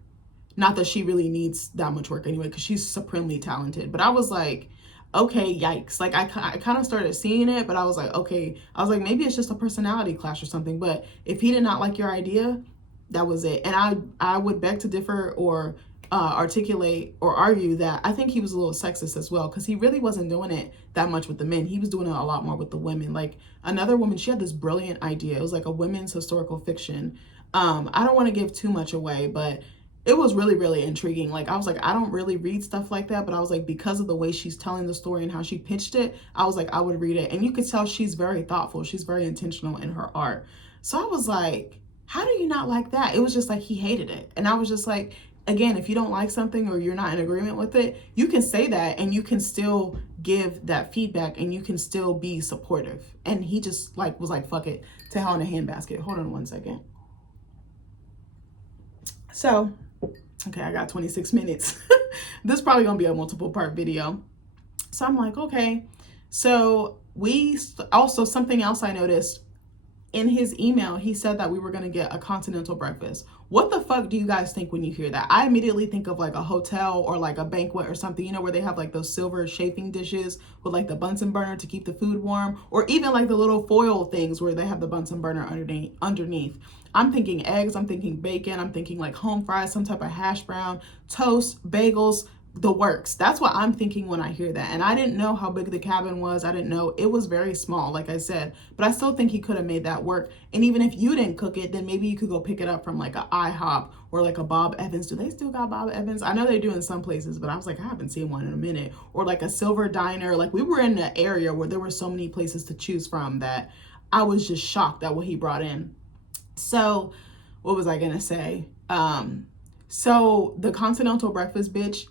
Not that she really needs that much work anyway, because she's supremely talented. But I was like, okay, yikes. Like, I kind of started seeing it, but I was like, okay. I was like, maybe it's just a personality clash or something. But if he did not like your idea, that was it. And I would beg to differ or articulate or argue that I think he was a little sexist as well, because he really wasn't doing it that much with the men. He was doing it a lot more with the women. Like, another woman, she had this brilliant idea. It was like a women's historical fiction. I don't want to give too much away, but it was really, really intriguing. Like, I was like, I don't really read stuff like that, but I was like, because of the way she's telling the story and how she pitched it, I was like, I would read it. And you could tell she's very thoughtful. She's very intentional in her art. So I was like, how do you not like that? It was just like, he hated it. And I was just like, again, if you don't like something or you're not in agreement with it, you can say that and you can still give that feedback and you can still be supportive. And he just like was like, fuck it, to hell in a handbasket. Hold on one second. So, okay, I got 26 minutes. This is probably gonna be a multiple part video. So I'm like, okay. So also, something else I noticed in his email, he said that we were gonna get a continental breakfast. What the fuck do you guys think when you hear that? I immediately think of like a hotel or like a banquet or something, you know, where they have like those silver chafing dishes with like the Bunsen burner to keep the food warm, or even like the little foil things where they have the Bunsen burner underneath. I'm thinking eggs, I'm thinking bacon, I'm thinking like home fries, some type of hash brown, toast, bagels, the works. That's what I'm thinking when I hear that. And I didn't know how big the cabin was. I didn't know. It was very small, like I said, but I still think he could have made that work. And even if you didn't cook it, then maybe you could go pick it up from like a IHOP or like a Bob Evans. Do they still got Bob Evans? I know they do in some places, but I was like, I haven't seen one in a minute. Or like a Silver Diner. Like, we were in an area where there were so many places to choose from that I was just shocked at what he brought in. So what was I gonna say? So the continental breakfast, bitch,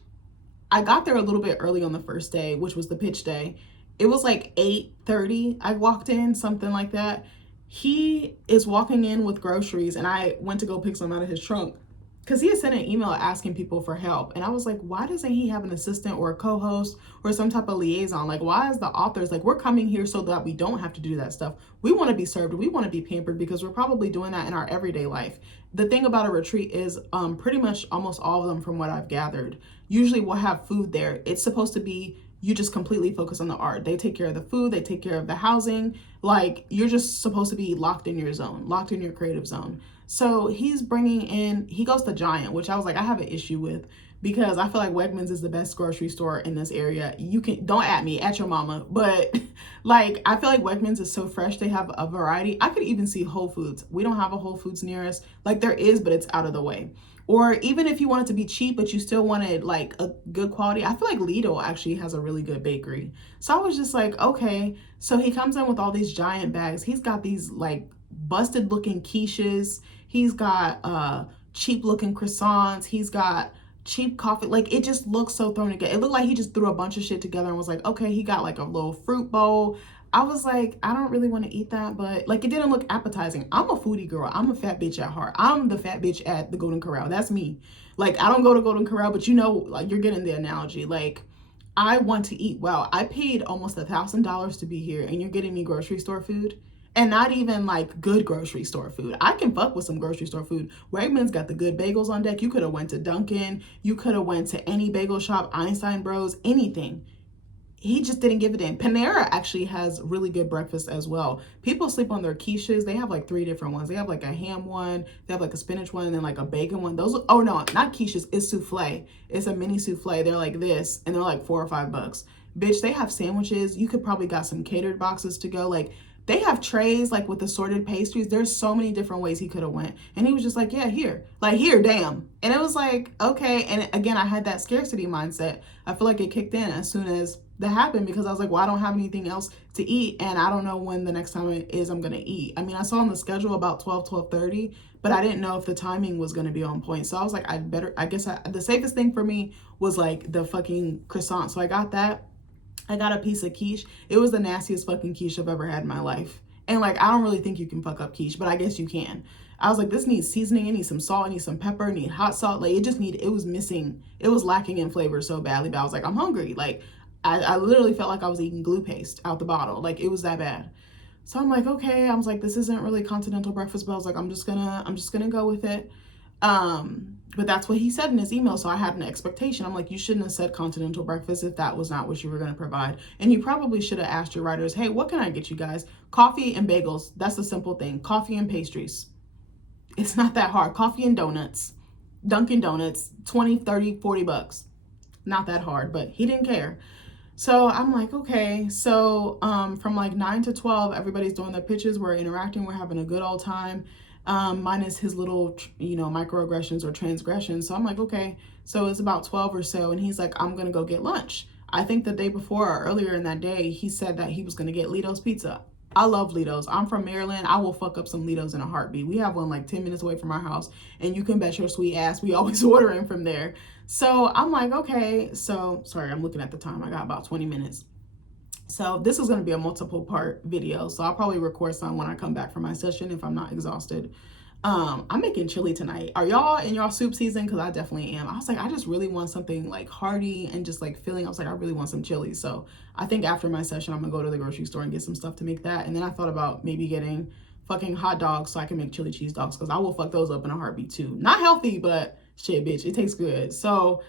I got there a little bit early on the first day, which was the pitch day. It was like 8:30. I walked in, something like that. He is walking in with groceries, and I went to go pick some out of his trunk because he had sent an email asking people for help. And I was like, why doesn't he have an assistant or a co-host or some type of liaison? Like, why is the authors like, we're coming here so that we don't have to do that stuff. We want to be served. We want to be pampered because we're probably doing that in our everyday life. The thing about a retreat is pretty much almost all of them, from what I've gathered, usually we'll have food there. It's supposed to be, you just completely focus on the art. They take care of the food. They take care of the housing. Like, you're just supposed to be locked in your zone, locked in your creative zone. So he's bringing in, he goes to Giant, which I was like, I have an issue with because I feel like Wegmans is the best grocery store in this area. You can, don't at me, at your mama. But like, I feel like Wegmans is so fresh. They have a variety. I could even see Whole Foods. We don't have a Whole Foods near us. Like, there is, but it's out of the way. Or even if you wanted to be cheap, but you still wanted like a good quality, I feel like Lidl actually has a really good bakery. So I was just like, okay. So he comes in with all these giant bags. He's got these like busted looking quiches. He's got cheap looking croissants. He's got cheap coffee. Like, it just looks so thrown together. It looked like he just threw a bunch of shit together and was like, okay, he got like a little fruit bowl. I was like, I don't really want to eat that, but like, it didn't look appetizing. I'm a foodie girl. I'm a fat bitch at heart. I'm the fat bitch at the Golden Corral. That's me. Like, I don't go to Golden Corral, but you know, like, you're getting the analogy. Like, I want to eat well. I paid almost $1,000 to be here, and you're getting me grocery store food, and not even like good grocery store food. I can fuck with some grocery store food. Wegmans got the good bagels on deck. You could have went to Dunkin'. You could have went to any bagel shop, Einstein Bros, anything. He just didn't give it in. Panera actually has really good breakfast as well. People sleep on their quiches. They have like 3 different ones. They have like a ham one, they have like a spinach one, and then like a bacon one. Those, oh no, not quiches, it's souffle. It's a mini souffle. They're like this, and they're like $4 or $5. Bitch, they have sandwiches. You could probably got some catered boxes to go. Like, they have trays like with assorted pastries. There's so many different ways he could have went. And he was just like, yeah, here. Like, here, damn. And it was like, okay. And again, I had that scarcity mindset. I feel like it kicked in as soon as that happened, because I was like, well, I don't have anything else to eat, and I don't know when the next time it is I'm gonna eat. I mean, I saw on the schedule about 12:30, but I didn't know if the timing was gonna be on point. So I was like, the safest thing for me was like the fucking croissant. So I got that. I got a piece of quiche. It was the nastiest fucking quiche I've ever had in my life. And like, I don't really think you can fuck up quiche, but I guess you can. I was like, this needs seasoning. It needs some salt. It needs some pepper. It needs hot salt. Like, it was missing. It was lacking in flavor so badly. But I was like, I'm hungry. Like, I literally felt like I was eating glue paste out the bottle. Like, it was that bad. So I'm like, okay. I was like, this isn't really continental breakfast, but I was like, I'm just gonna go with it. But that's what he said in his email. So I had an expectation. I'm like, you shouldn't have said continental breakfast if that was not what you were going to provide. And you probably should have asked your writers, hey, what can I get you guys? Coffee and bagels. That's the simple thing. Coffee and pastries. It's not that hard. Coffee and donuts. Dunkin' Donuts, 20, 30, $40. Not that hard, but he didn't care. So I'm like, okay. So from like 9 to 12, everybody's doing their pitches. We're interacting. We're having a good old time. Minus his little, microaggressions or transgressions. So I'm like, okay. So it's about 12 or so. And he's like, I'm going to go get lunch. I think the day before or earlier in that day, he said that he was going to get Lido's Pizza. I love Lido's. I'm from Maryland. I will fuck up some Lido's in a heartbeat. We have one like 10 minutes away from our house, and you can bet your sweet ass we always ordering from there. So I'm like, okay. So sorry, I'm looking at the time. I got about 20 minutes. So this is going to be a multiple part video. So I'll probably record some when I come back from my session if I'm not exhausted. I'm making chili tonight. Are y'all in y'all soup season? Because I definitely am. I was like, I just really want something like hearty and just like filling. I was like, I really want some chili. So I think after my session, I'm gonna go to the grocery store and get some stuff to make that. And then I thought about maybe getting fucking hot dogs so I can make chili cheese dogs, because I will fuck those up in a heartbeat too. Not healthy, but shit, bitch, it tastes good. So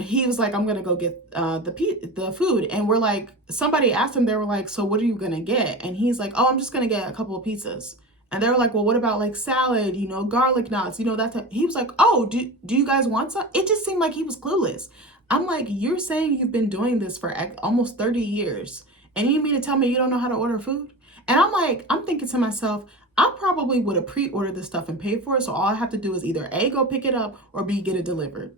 he was like, I'm gonna go get the food. And we're like, somebody asked him, they were like, so what are you gonna get? And he's like, oh, I'm just gonna get a couple of pizzas. And they were like, well, what about like salad, garlic knots, he was like, oh, do you guys want some? It just seemed like he was clueless. I'm like, you're saying you've been doing this for almost 30 years, and you mean to tell me you don't know how to order food? And I'm thinking to myself, I probably would have pre-ordered this stuff and paid for it. So all I have to do is either A, go pick it up, or B, get it delivered.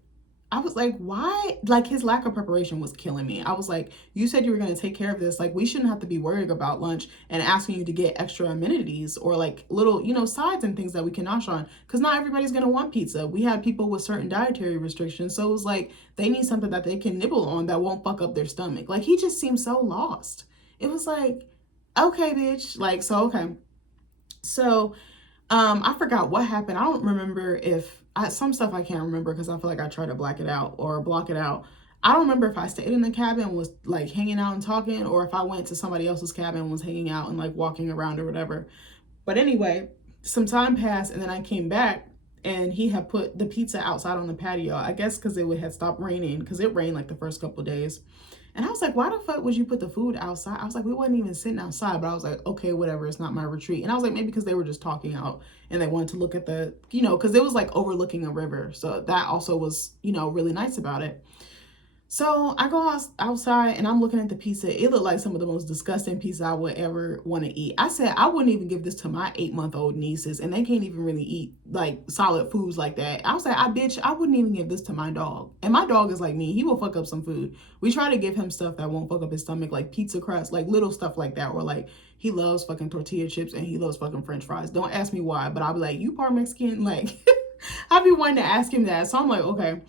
I was like, why? Like, his lack of preparation was killing me. I was like, you said you were going to take care of this. Like, we shouldn't have to be worried about lunch and asking you to get extra amenities or like little, sides and things that we can nosh on. Because not everybody's going to want pizza. We have people with certain dietary restrictions. So it was like, they need something that they can nibble on that won't fuck up their stomach. Like, he just seemed so lost. It was like, okay, bitch. Like, so, okay. So, I forgot what happened. I don't remember if some stuff I can't remember because I feel like I try to black it out or block it out. I don't remember if I stayed in the cabin and was like hanging out and talking, or if I went to somebody else's cabin and was hanging out and like walking around or whatever. But anyway, some time passed and then I came back and he had put the pizza outside on the patio. I guess because it had stopped raining, because it rained like the first couple of days. And I was like, why the fuck would you put the food outside? I was like, we wasn't even sitting outside, but I was like, okay, whatever. It's not my retreat. And I was like, maybe because they were just talking out and they wanted to look at the, because it was like overlooking a river. So that also was, really nice about it. So I go outside and I'm looking at the pizza. It looked like some of the most disgusting pizza I would ever want to eat. I said I wouldn't even give this to my 8-month-old nieces, and they can't even really eat like solid foods like that. I was like, I wouldn't even give this to my dog. And my dog is like me. He will fuck up some food. We try to give him stuff that won't fuck up his stomach, like pizza crust, like little stuff like that, or like he loves fucking tortilla chips and he loves fucking French fries. Don't ask me why, but I'll be like, you part Mexican? Like I'll be wanting to ask him that. So I'm like, okay.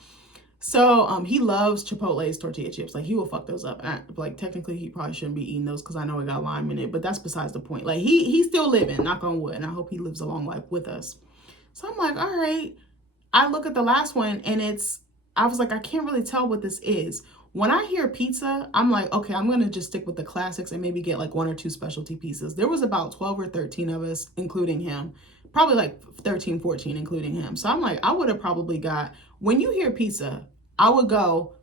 So he loves Chipotle's tortilla chips. Like he will fuck those up. Like technically he probably shouldn't be eating those because I know it got lime in it, but that's besides the point. Like he's still living, knock on wood, and I hope he lives a long life with us. So I'm like, all right. I look at the last one and I was like, I can't really tell what this is. When I hear pizza, I'm like, okay, I'm gonna just stick with the classics and maybe get like 1 or 2 specialty pieces. There was about 12 or 13 of us, including him. Probably like 13, 14, including him. So I'm like, I would have probably got, when you hear pizza, I would go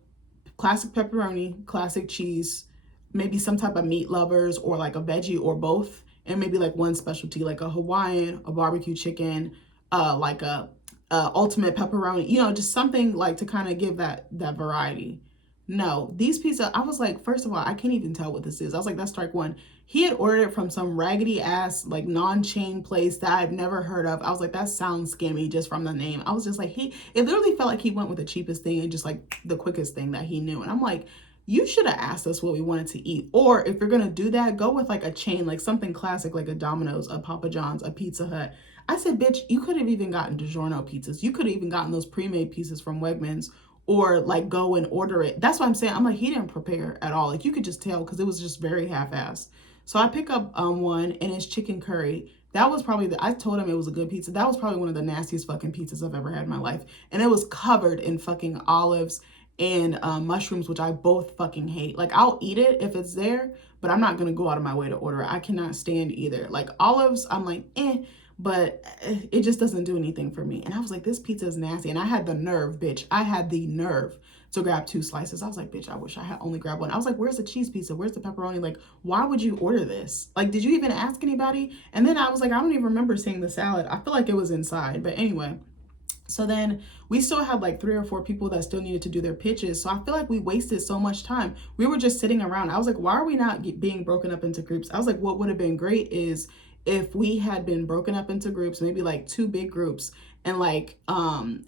classic pepperoni, classic cheese, maybe some type of meat lovers or like a veggie or both, and maybe like one specialty, like a Hawaiian, a barbecue chicken, like a ultimate pepperoni, just something like to kind of give that variety. No, these pizza, I was like, first of all, I can't even tell what this is. I was like, that's strike one. He had ordered it from some raggedy ass, like non-chain place that I've never heard of. I was like, that sounds scammy just from the name. I was just like, it literally felt like he went with the cheapest thing and just like the quickest thing that he knew. And I'm like, you should have asked us what we wanted to eat. Or if you're going to do that, go with like a chain, like something classic, like a Domino's, a Papa John's, a Pizza Hut. I said, bitch, you could have even gotten DiGiorno pizzas. You could have even gotten those pre-made pizzas from Wegmans, or like go and order it. That's what I'm saying. I'm like, he didn't prepare at all. Like you could just tell because it was just very half-assed. So I pick up one and it's chicken curry. That was probably I told him it was a good pizza. That was probably one of the nastiest fucking pizzas I've ever had in my life. And it was covered in fucking olives and mushrooms, which I both fucking hate. Like I'll eat it if it's there, but I'm not gonna go out of my way to order it. I cannot stand either. Like olives, I'm like, but it just doesn't do anything for me. And I was like, this pizza is nasty. And I had the nerve, bitch. I had the nerve to grab 2 slices. I was like, bitch, I wish I had only grabbed one. I was like, where's the cheese pizza? Where's the pepperoni? Like, why would you order this? Like, did you even ask anybody? And then I was like, I don't even remember seeing the salad. I feel like it was inside. But anyway, so then we still had like 3 or 4 people that still needed to do their pitches. So I feel like we wasted so much time. We were just sitting around. I was like, why are we not being broken up into groups? I was like, what would have been great is if we had been broken up into groups, maybe like 2 big groups, and like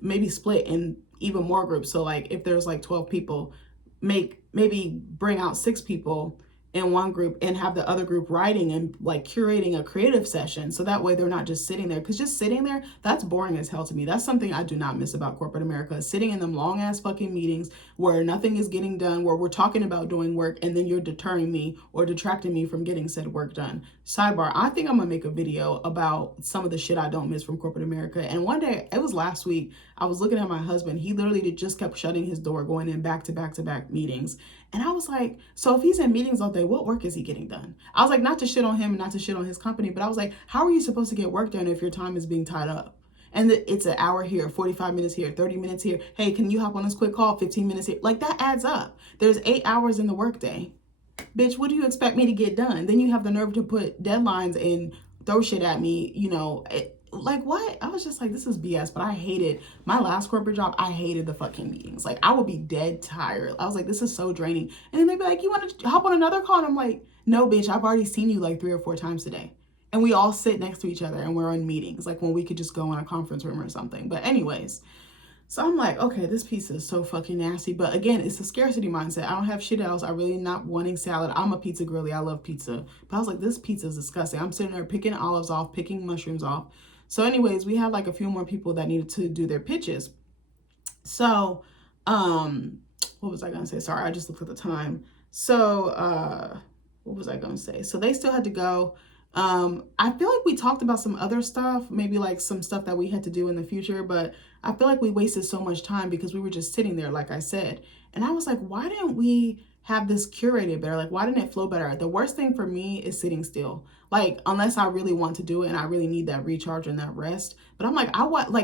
maybe split in even more groups. So like if there's like 12 people, maybe bring out 6 people in one group and have the other group writing and like curating a creative session. So that way they're not just sitting there, because just sitting there, that's boring as hell to me. That's something I do not miss about corporate America, sitting in them long ass fucking meetings where nothing is getting done, where we're talking about doing work and then you're deterring me or detracting me from getting said work done. Sidebar, I think I'm gonna make a video about some of the shit I don't miss from corporate America. And one day, it was last week, I was looking at my husband. He literally just kept shutting his door, going in back to back to back meetings. And I was like, so if he's in meetings all day, what work is he getting done? I was like, not to shit on him, not to shit on his company, but I was like, how are you supposed to get work done if your time is being tied up? And it's an hour here, 45 minutes here, 30 minutes here. Hey, can you hop on this quick call? 15 minutes here. Like that adds up. There's 8 hours in the workday. Bitch, what do you expect me to get done? Then you have the nerve to put deadlines and throw shit at me, like what? I was just like, this is BS. But I hated my last corporate job. I hated the fucking meetings. Like I would be dead tired. I was like, this is so draining. And then they'd be like, you want to hop on another call? And I'm like, no, bitch, I've already seen you like 3 or 4 times today. And we all sit next to each other and we're in meetings, like when we could just go in a conference room or something. But anyways, so I'm like, okay, this pizza is so fucking nasty. But again, it's a scarcity mindset. I don't have shit else. I really not wanting salad. I'm a pizza girly. I love pizza. But I was like, this pizza is disgusting. I'm sitting there picking olives off, picking mushrooms off. So anyways, we had like a few more people that needed to do their pitches. So, what was I going to say? Sorry, I just looked at the time. So, what was I going to say? So they still had to go. I feel like we talked about some other stuff, maybe like some stuff that we had to do in the future, but I feel like we wasted so much time because we were just sitting there, like I said. And I was like, why didn't we have this curated better? Like, why didn't it flow better? The worst thing for me is sitting still. Like, unless I really want to do it and I really need that recharge and that rest. But I'm like,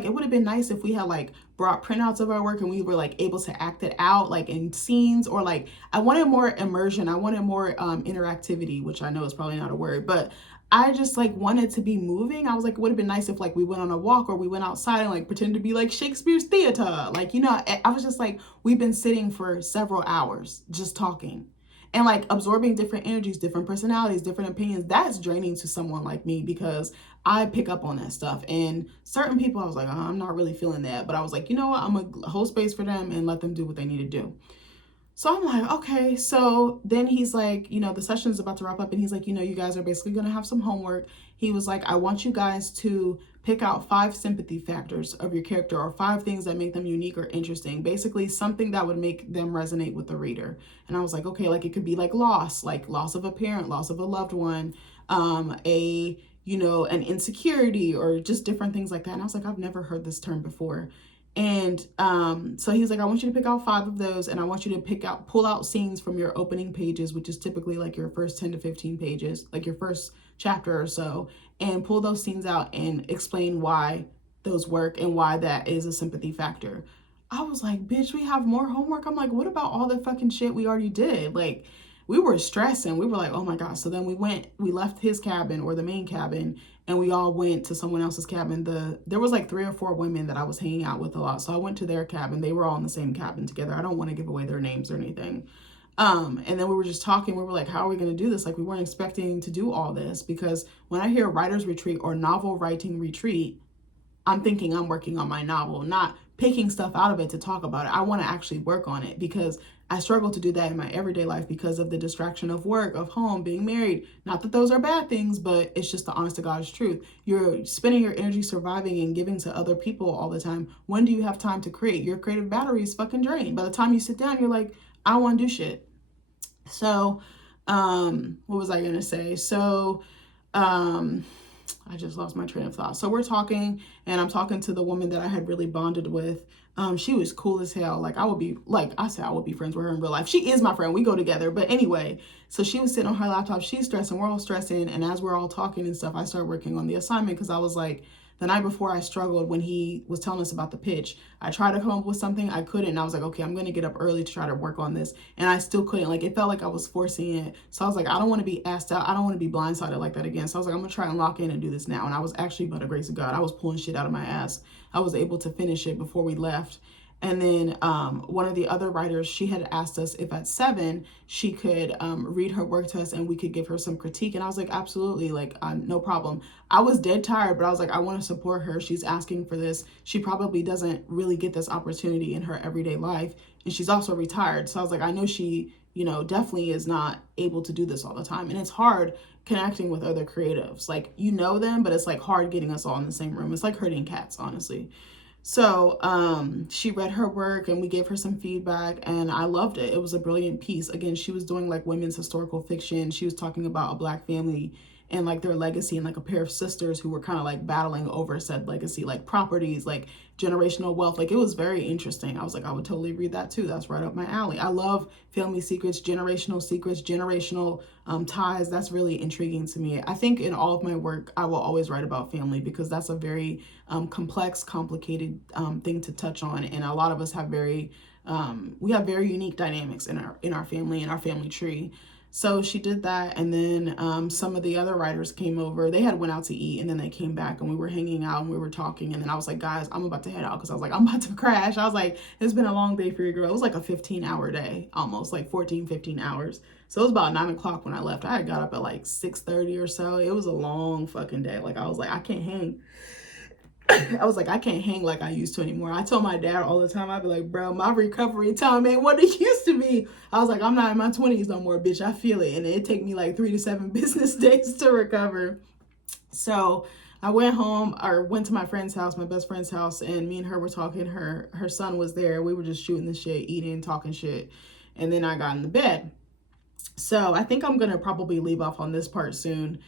it would have been nice if we had like brought printouts of our work and we were like able to act it out like in scenes, or like I wanted more immersion. I wanted more interactivity, which I know is probably not a word, but I just like wanted to be moving. I was like, it would have been nice if like we went on a walk or we went outside and like pretend to be like Shakespeare's theater. Like, you know, I was just like, we've been sitting for several hours just talking and like absorbing different energies, different personalities, different opinions. That's draining to someone like me because I pick up on that stuff. And certain people, I was like, I'm not really feeling that. But I was like, you know what? I'm going to hold space for them and let them do what they need to do. So I'm like, okay. So then he's like, you know, the session is about to wrap up and he's like, you know, you guys are basically going to have some homework. He was like, I want you guys to pick out 5 sympathy factors of your character or 5 things that make them unique or interesting. Basically something that would make them resonate with the reader. And I was like, okay, like it could be like loss of a parent, loss of a loved one, you know, an insecurity or just different things like that. And I was like, I've never heard this term before. And so he was like, I want you to pick out 5 of those, and I want you to pull out scenes from your opening pages, which is typically like your first 10 to 15 pages, like your first chapter or so, and pull those scenes out and explain why those work and why that is a sympathy factor. I was like, bitch, we have more homework. I'm like, what about all the fucking shit we already did? Like, we were stressing. We were like, oh my gosh. So then we left his cabin or the main cabin, and we all went to someone else's cabin. There was like 3 or 4 women that I was hanging out with a lot. So I went to their cabin. They were all in the same cabin together. I don't want to give away their names or anything. And then we were just talking. We were like, how are we going to do this? Like, we weren't expecting to do all this, because when I hear writer's retreat or novel writing retreat, I'm thinking I'm working on my novel, not picking stuff out of it to talk about it. I want to actually work on it because I struggle to do that in my everyday life because of the distraction of work, of home, being married. Not that those are bad things, but it's just the honest to God's truth. You're spending your energy surviving and giving to other people all the time. When do you have time to create? Your creative battery is fucking drained. By the time you sit down, you're like, I don't want to do shit. So, what was I going to say? So, I just lost my train of thought. So we're talking, and I'm talking to the woman that I had really bonded with. She was cool as hell. Like, I would be friends with her in real life. She is my friend. We go together. But anyway, so she was sitting on her laptop. She's stressing. We're all stressing. And as we're all talking and stuff, I started working on the assignment because I was like, the night before I struggled when he was telling us about the pitch. I tried to come up with something. I couldn't. And I was like, okay, I'm going to get up early to try to work on this. And I still couldn't. Like, it felt like I was forcing it. So I was like, I don't want to be asked out. I don't want to be blindsided like that again. So I was like, I'm going to try and lock in and do this now. And I was actually, by the grace of God, I was pulling shit out of my ass. I was able to finish it before we left. And then one of the other writers, she had asked us if at 7 she could read her work to us and we could give her some critique. And I was like, absolutely, like, no problem. I was dead tired, but I was like, I want to support her. She's asking for this. She probably doesn't really get this opportunity in her everyday life. And she's also retired. So I was like, I know she, you know, definitely is not able to do this all the time. And it's hard connecting with other creatives. Like, you know them, but it's like hard getting us all in the same room. It's like herding cats, honestly. So she read her work and we gave her some feedback, and I loved it. It was a brilliant piece. Again, she was doing like women's historical fiction. She was talking about a Black family and like their legacy and like a pair of sisters who were kind of like battling over said legacy, like properties, like generational wealth. Like, it was very interesting. I was like, I would totally read that too. That's right up my alley. I love family secrets, generational ties. That's really intriguing to me. I think in all of my work, I will always write about family because that's a very complex, complicated thing to touch on. And a lot of us have we have very unique dynamics in our family and our family tree. So she did that, and then some of the other writers came over. They had went out to eat, and then they came back, and we were hanging out, and we were talking, and then I was like, guys, I'm about to head out, because I was like, I'm about to crash. I was like, it's been a long day for your girl. It was like a 15-hour day, almost, like 14, 15 hours. So it was about 9 o'clock when I left. I had got up at like 6:30 or so. It was a long fucking day. Like, I was like, I can't hang. I was like, I can't hang like I used to anymore. I told my dad all the time, I'd be like, bro, my recovery time ain't what it used to be. I was like, I'm not in my 20s no more, bitch. I feel it. And it'd take me like 3 to 7 business days to recover. So I went home, or went to my friend's house, my best friend's house, and me and her were talking. Her son was there. We were just shooting the shit, eating, talking shit. And then I got in the bed. So I think I'm going to probably leave off on this part soon.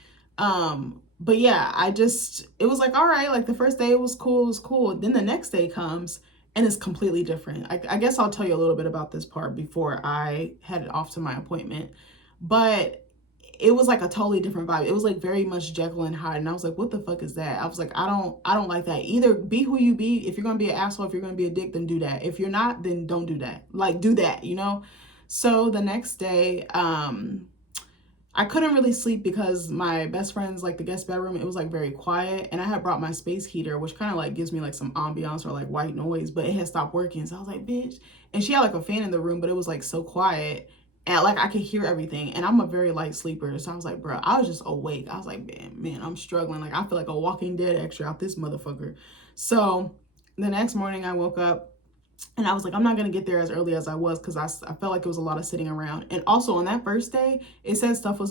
But yeah, it was like, all right, like the first day it was cool. Then the next day comes and it's completely different. I guess I'll tell you a little bit about this part before I headed off to my appointment. But it was like a totally different vibe. It was like very much Jekyll and Hyde. And I was like, what the fuck is that? I was like, I don't like that. Either be who you be. If you're going to be an asshole, if you're going to be a dick, then do that. If you're not, then don't do that. Like, do that, you know? So the next day, I couldn't really sleep because my best friend's like the guest bedroom, it was like very quiet, and I had brought my space heater, which kind of like gives me like some ambiance or like white noise, but it had stopped working. So I was like, bitch. And she had like a fan in the room, but it was like so quiet and like I could hear everything. And I'm a very light sleeper. So I was like, bro, I was just awake. I was like, man, I'm struggling. Like I feel like a Walking Dead extra out this motherfucker. So the next morning I woke up and I was like, I'm not going to get there as early as I was because I felt like it was a lot of sitting around. And also on that first day, it said stuff was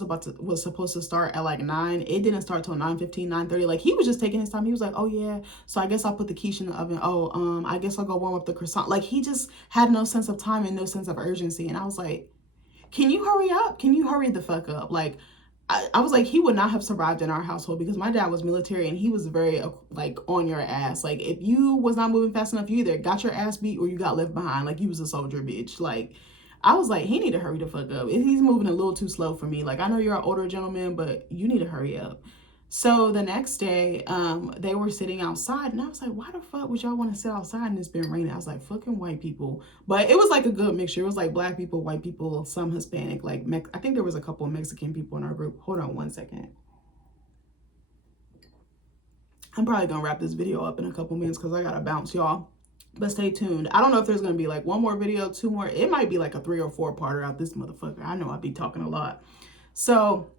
supposed to start at like 9. It didn't start till 9:15, 9:30. Like he was just taking his time. He was like, oh yeah, so I guess I'll put the quiche in the oven. Oh, I guess I'll go warm up the croissant. Like he just had no sense of time and no sense of urgency. And I was like, can you hurry up? Can you hurry the fuck up? Like, I was like, he would not have survived in our household because my dad was military and he was very like on your ass. Like if you was not moving fast enough, you either got your ass beat or you got left behind. Like you was a soldier, bitch. Like I was like, he need to hurry the fuck up. He's moving a little too slow for me. Like I know you're an older gentleman, but you need to hurry up. So the next day, they were sitting outside and I was like, why the fuck would y'all want to sit outside and it's been raining? I was like, fucking white people. But it was like a good mixture. It was like black people, white people, some Hispanic, like I think there was a couple of Mexican people in our group. Hold on one second. I'm probably gonna wrap this video up in a couple minutes because I gotta bounce, y'all. But stay tuned. I don't know if there's gonna be like one more video, 2 more. It might be like a 3 or 4 parter out this motherfucker. I know I be talking a lot. So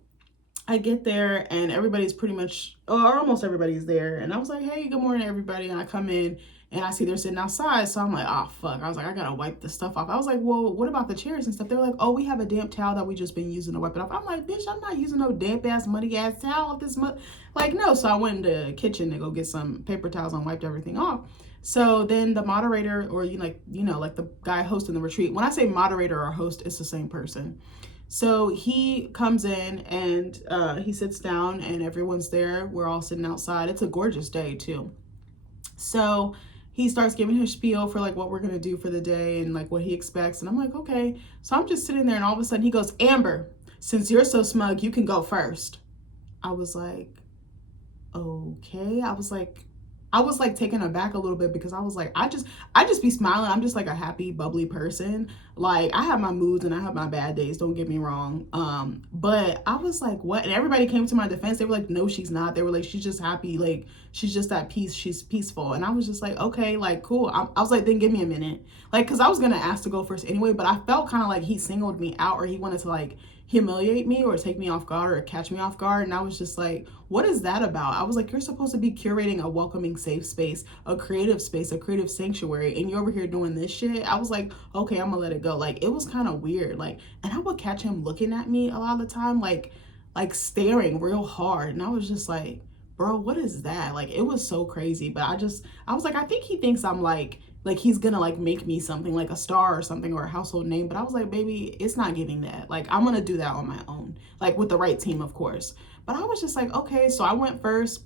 I get there and everybody's pretty much, or almost everybody's there. And I was like, hey, good morning, everybody. And I come in and I see they're sitting outside. So I'm like, oh, fuck. I was like, I got to wipe the stuff off. I was like, well, what about the chairs and stuff? They're like, oh, we have a damp towel that we just been using to wipe it off. I'm like, bitch, I'm not using no damp ass, muddy ass towel off this month. Like, no. So I went into the kitchen to go get some paper towels and wiped everything off. So then the moderator or, like the guy hosting the retreat, when I say moderator or host, it's the same person. So he comes in and he sits down and everyone's there. We're all sitting outside. It's a gorgeous day too. So he starts giving his spiel for like what we're going to do for the day and like what he expects. And I'm like, okay. So I'm just sitting there and all of a sudden he goes, Amber, since you're so smug, you can go first. I was like, okay. I was like taken aback a little bit because I was like, I just be smiling. I'm just like a happy, bubbly person. Like I have my moods and I have my bad days. Don't get me wrong. But I was like, what? And everybody came to my defense. They were like, no, she's not. They were like, she's just happy. Like she's just at peace. She's peaceful. And I was just like, okay, like cool. I was like, then give me a minute. Like, cause I was going to ask to go first anyway, but I felt kind of like he singled me out or he wanted to like humiliate me or take me off guard or catch me off guard. And I was just like, what is that about? I was like, you're supposed to be curating a welcoming, safe space, a creative sanctuary, and you're over here doing this shit. I was like, okay, I'm gonna let it go. Like it was kind of weird. Like, and I would catch him looking at me a lot of the time, like staring real hard. And I was just like, bro, what is that? Like it was so crazy. But I was like, I think he thinks I'm like he's gonna like make me something like a star or something or a household name. But I was like, baby, it's not giving that. Like I'm gonna do that on my own, like with the right team, of course. But I was just like, okay. So I went first,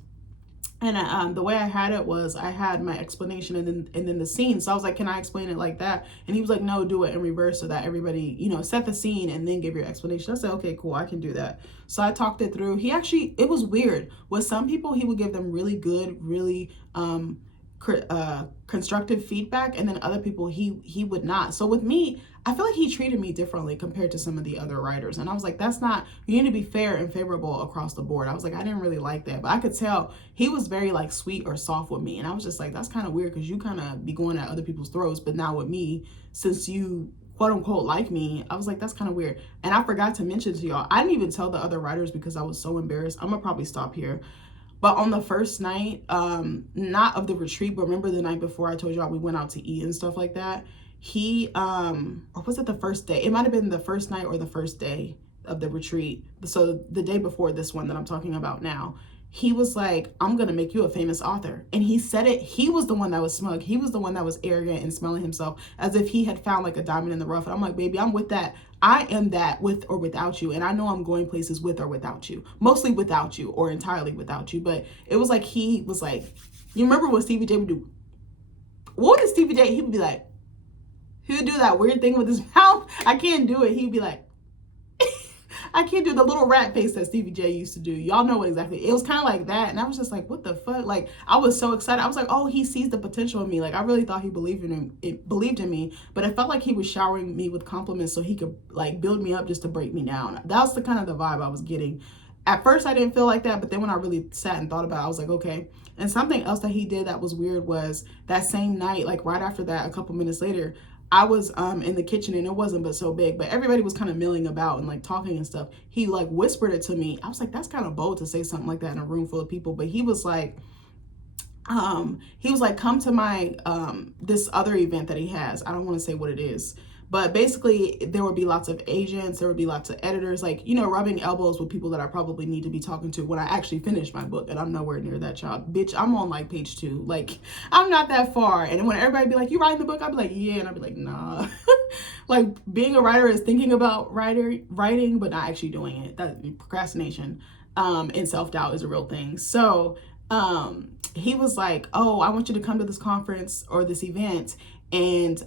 and the way I had it was I had my explanation and then the scene. So I was like, can I explain it like that? And he was like, no, do it in reverse so that everybody, set the scene and then give your explanation. I said, okay, cool, I can do that. So I talked it through. It was weird. With some people, he would give them really good, really constructive feedback, and then other people he would not. So with me, I feel like he treated me differently compared to some of the other writers, and I was like, that's not, you need to be fair and favorable across the board. I was like, I didn't really like that, but I could tell he was very like sweet or soft with me, and I was just like, that's kind of weird because you kind of be going at other people's throats, but now with me, since you quote unquote like me, I was like, that's kind of weird. And I forgot to mention to y'all, I didn't even tell the other writers because I was so embarrassed. I'm gonna probably stop here. But on the first night, not of the retreat, but remember the night before I told y'all we went out to eat and stuff like that? He, or was it the first day? It might have been the first night or the first day of the retreat. So the day before this one that I'm talking about now, he was like, I'm going to make you a famous author. And he said it. He was the one that was smug. He was the one that was arrogant and smelling himself as if he had found like a diamond in the rough. And I'm like, baby, I'm with that. I am that with or without you. And I know I'm going places with or without you, mostly without you or entirely without you. But it was like, he was like, you remember what Stevie J would do? What would Stevie J, he would be like, he would do that weird thing with his mouth. I can't do it. He'd be like, I can't do the little rat face that Stevie J used to do. Y'all know what exactly. It was kind of like that. And I was just like, what the fuck? Like, I was so excited. I was like, oh, he sees the potential in me. Like, I really thought he believed in me, but it felt like he was showering me with compliments so he could like build me up just to break me down. That was the kind of the vibe I was getting. At first I didn't feel like that, but then when I really sat and thought about it, I was like, okay. And something else that he did that was weird was that same night, like right after that, a couple minutes later, I was in the kitchen, and it wasn't but so big, but everybody was kind of milling about and like talking and stuff. He like whispered it to me. I was like, that's kind of bold to say something like that in a room full of people. But he was like, come to my this other event that he has. I don't want to say what it is, but basically there would be lots of agents, there would be lots of editors, like, you know, rubbing elbows with people that I probably need to be talking to when I actually finish my book. And I'm nowhere near that, child. Bitch, I'm on like page 2. Like, I'm not that far. And when everybody be like, you writing the book? I'd be like, yeah. And I'd be like, nah. Like, being a writer is thinking about writing, but not actually doing it. That procrastination and self-doubt is a real thing. So he was like, oh, I want you to come to this conference or this event, and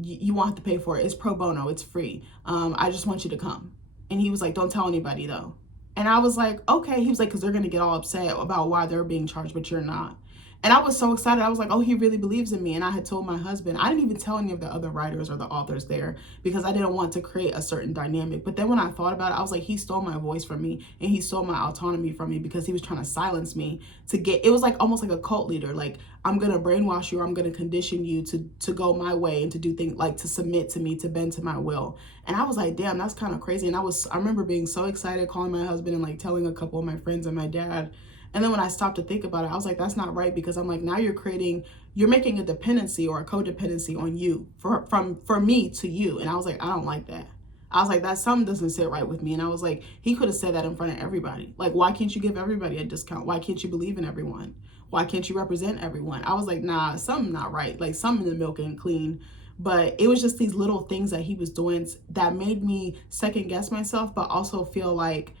you won't have to pay for it. It's pro bono. It's free. I just want you to come. And he was like, don't tell anybody though. And I was like, okay. He was like, because they're going to get all upset about why they're being charged, but you're not. And I was so excited. I was like, oh, he really believes in me. And I had told my husband, I didn't even tell any of the other writers or the authors there because I didn't want to create a certain dynamic. But then when I thought about it, I was like, he stole my voice from me, and he stole my autonomy from me because he was trying to silence me to get, it was like almost like a cult leader. Like, I'm going to brainwash you, or I'm going to condition you to go my way and to do things like to submit to me, to bend to my will. And I was like, damn, that's kind of crazy. And I remember being so excited, calling my husband and like telling a couple of my friends and my dad. And then when I stopped to think about it, I was like, that's not right, because I'm like, now you're making a dependency or a codependency on you for me to you. And I was like, I don't like that. I was like, that something doesn't sit right with me. And I was like, he could have said that in front of everybody. Like, why can't you give everybody a discount? Why can't you believe in everyone? Why can't you represent everyone? I was like, nah, something not right. Like, something in the milk ain't clean. But it was just these little things that he was doing that made me second guess myself, but also feel like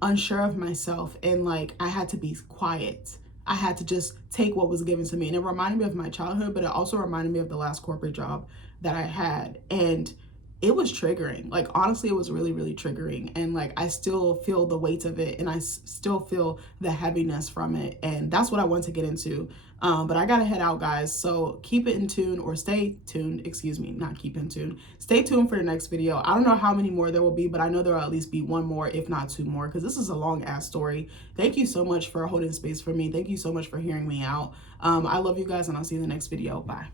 unsure of myself, and like I had to be quiet. I had to just take what was given to me. And it reminded me of my childhood, but it also reminded me of the last corporate job that I had. And it was triggering. Like, honestly, it was really, really triggering. And like, I still feel the weight of it, and I still feel the heaviness from it. And that's what I want to get into. But I gotta head out, guys. So keep it in tune, or stay tuned, excuse me, not keep in tune. Stay tuned for the next video. I don't know how many more there will be, but I know there will at least be one more, if not 2 more, because this is a long ass story. Thank you so much for holding space for me. Thank you so much for hearing me out. I love you guys, and I'll see you in the next video. Bye.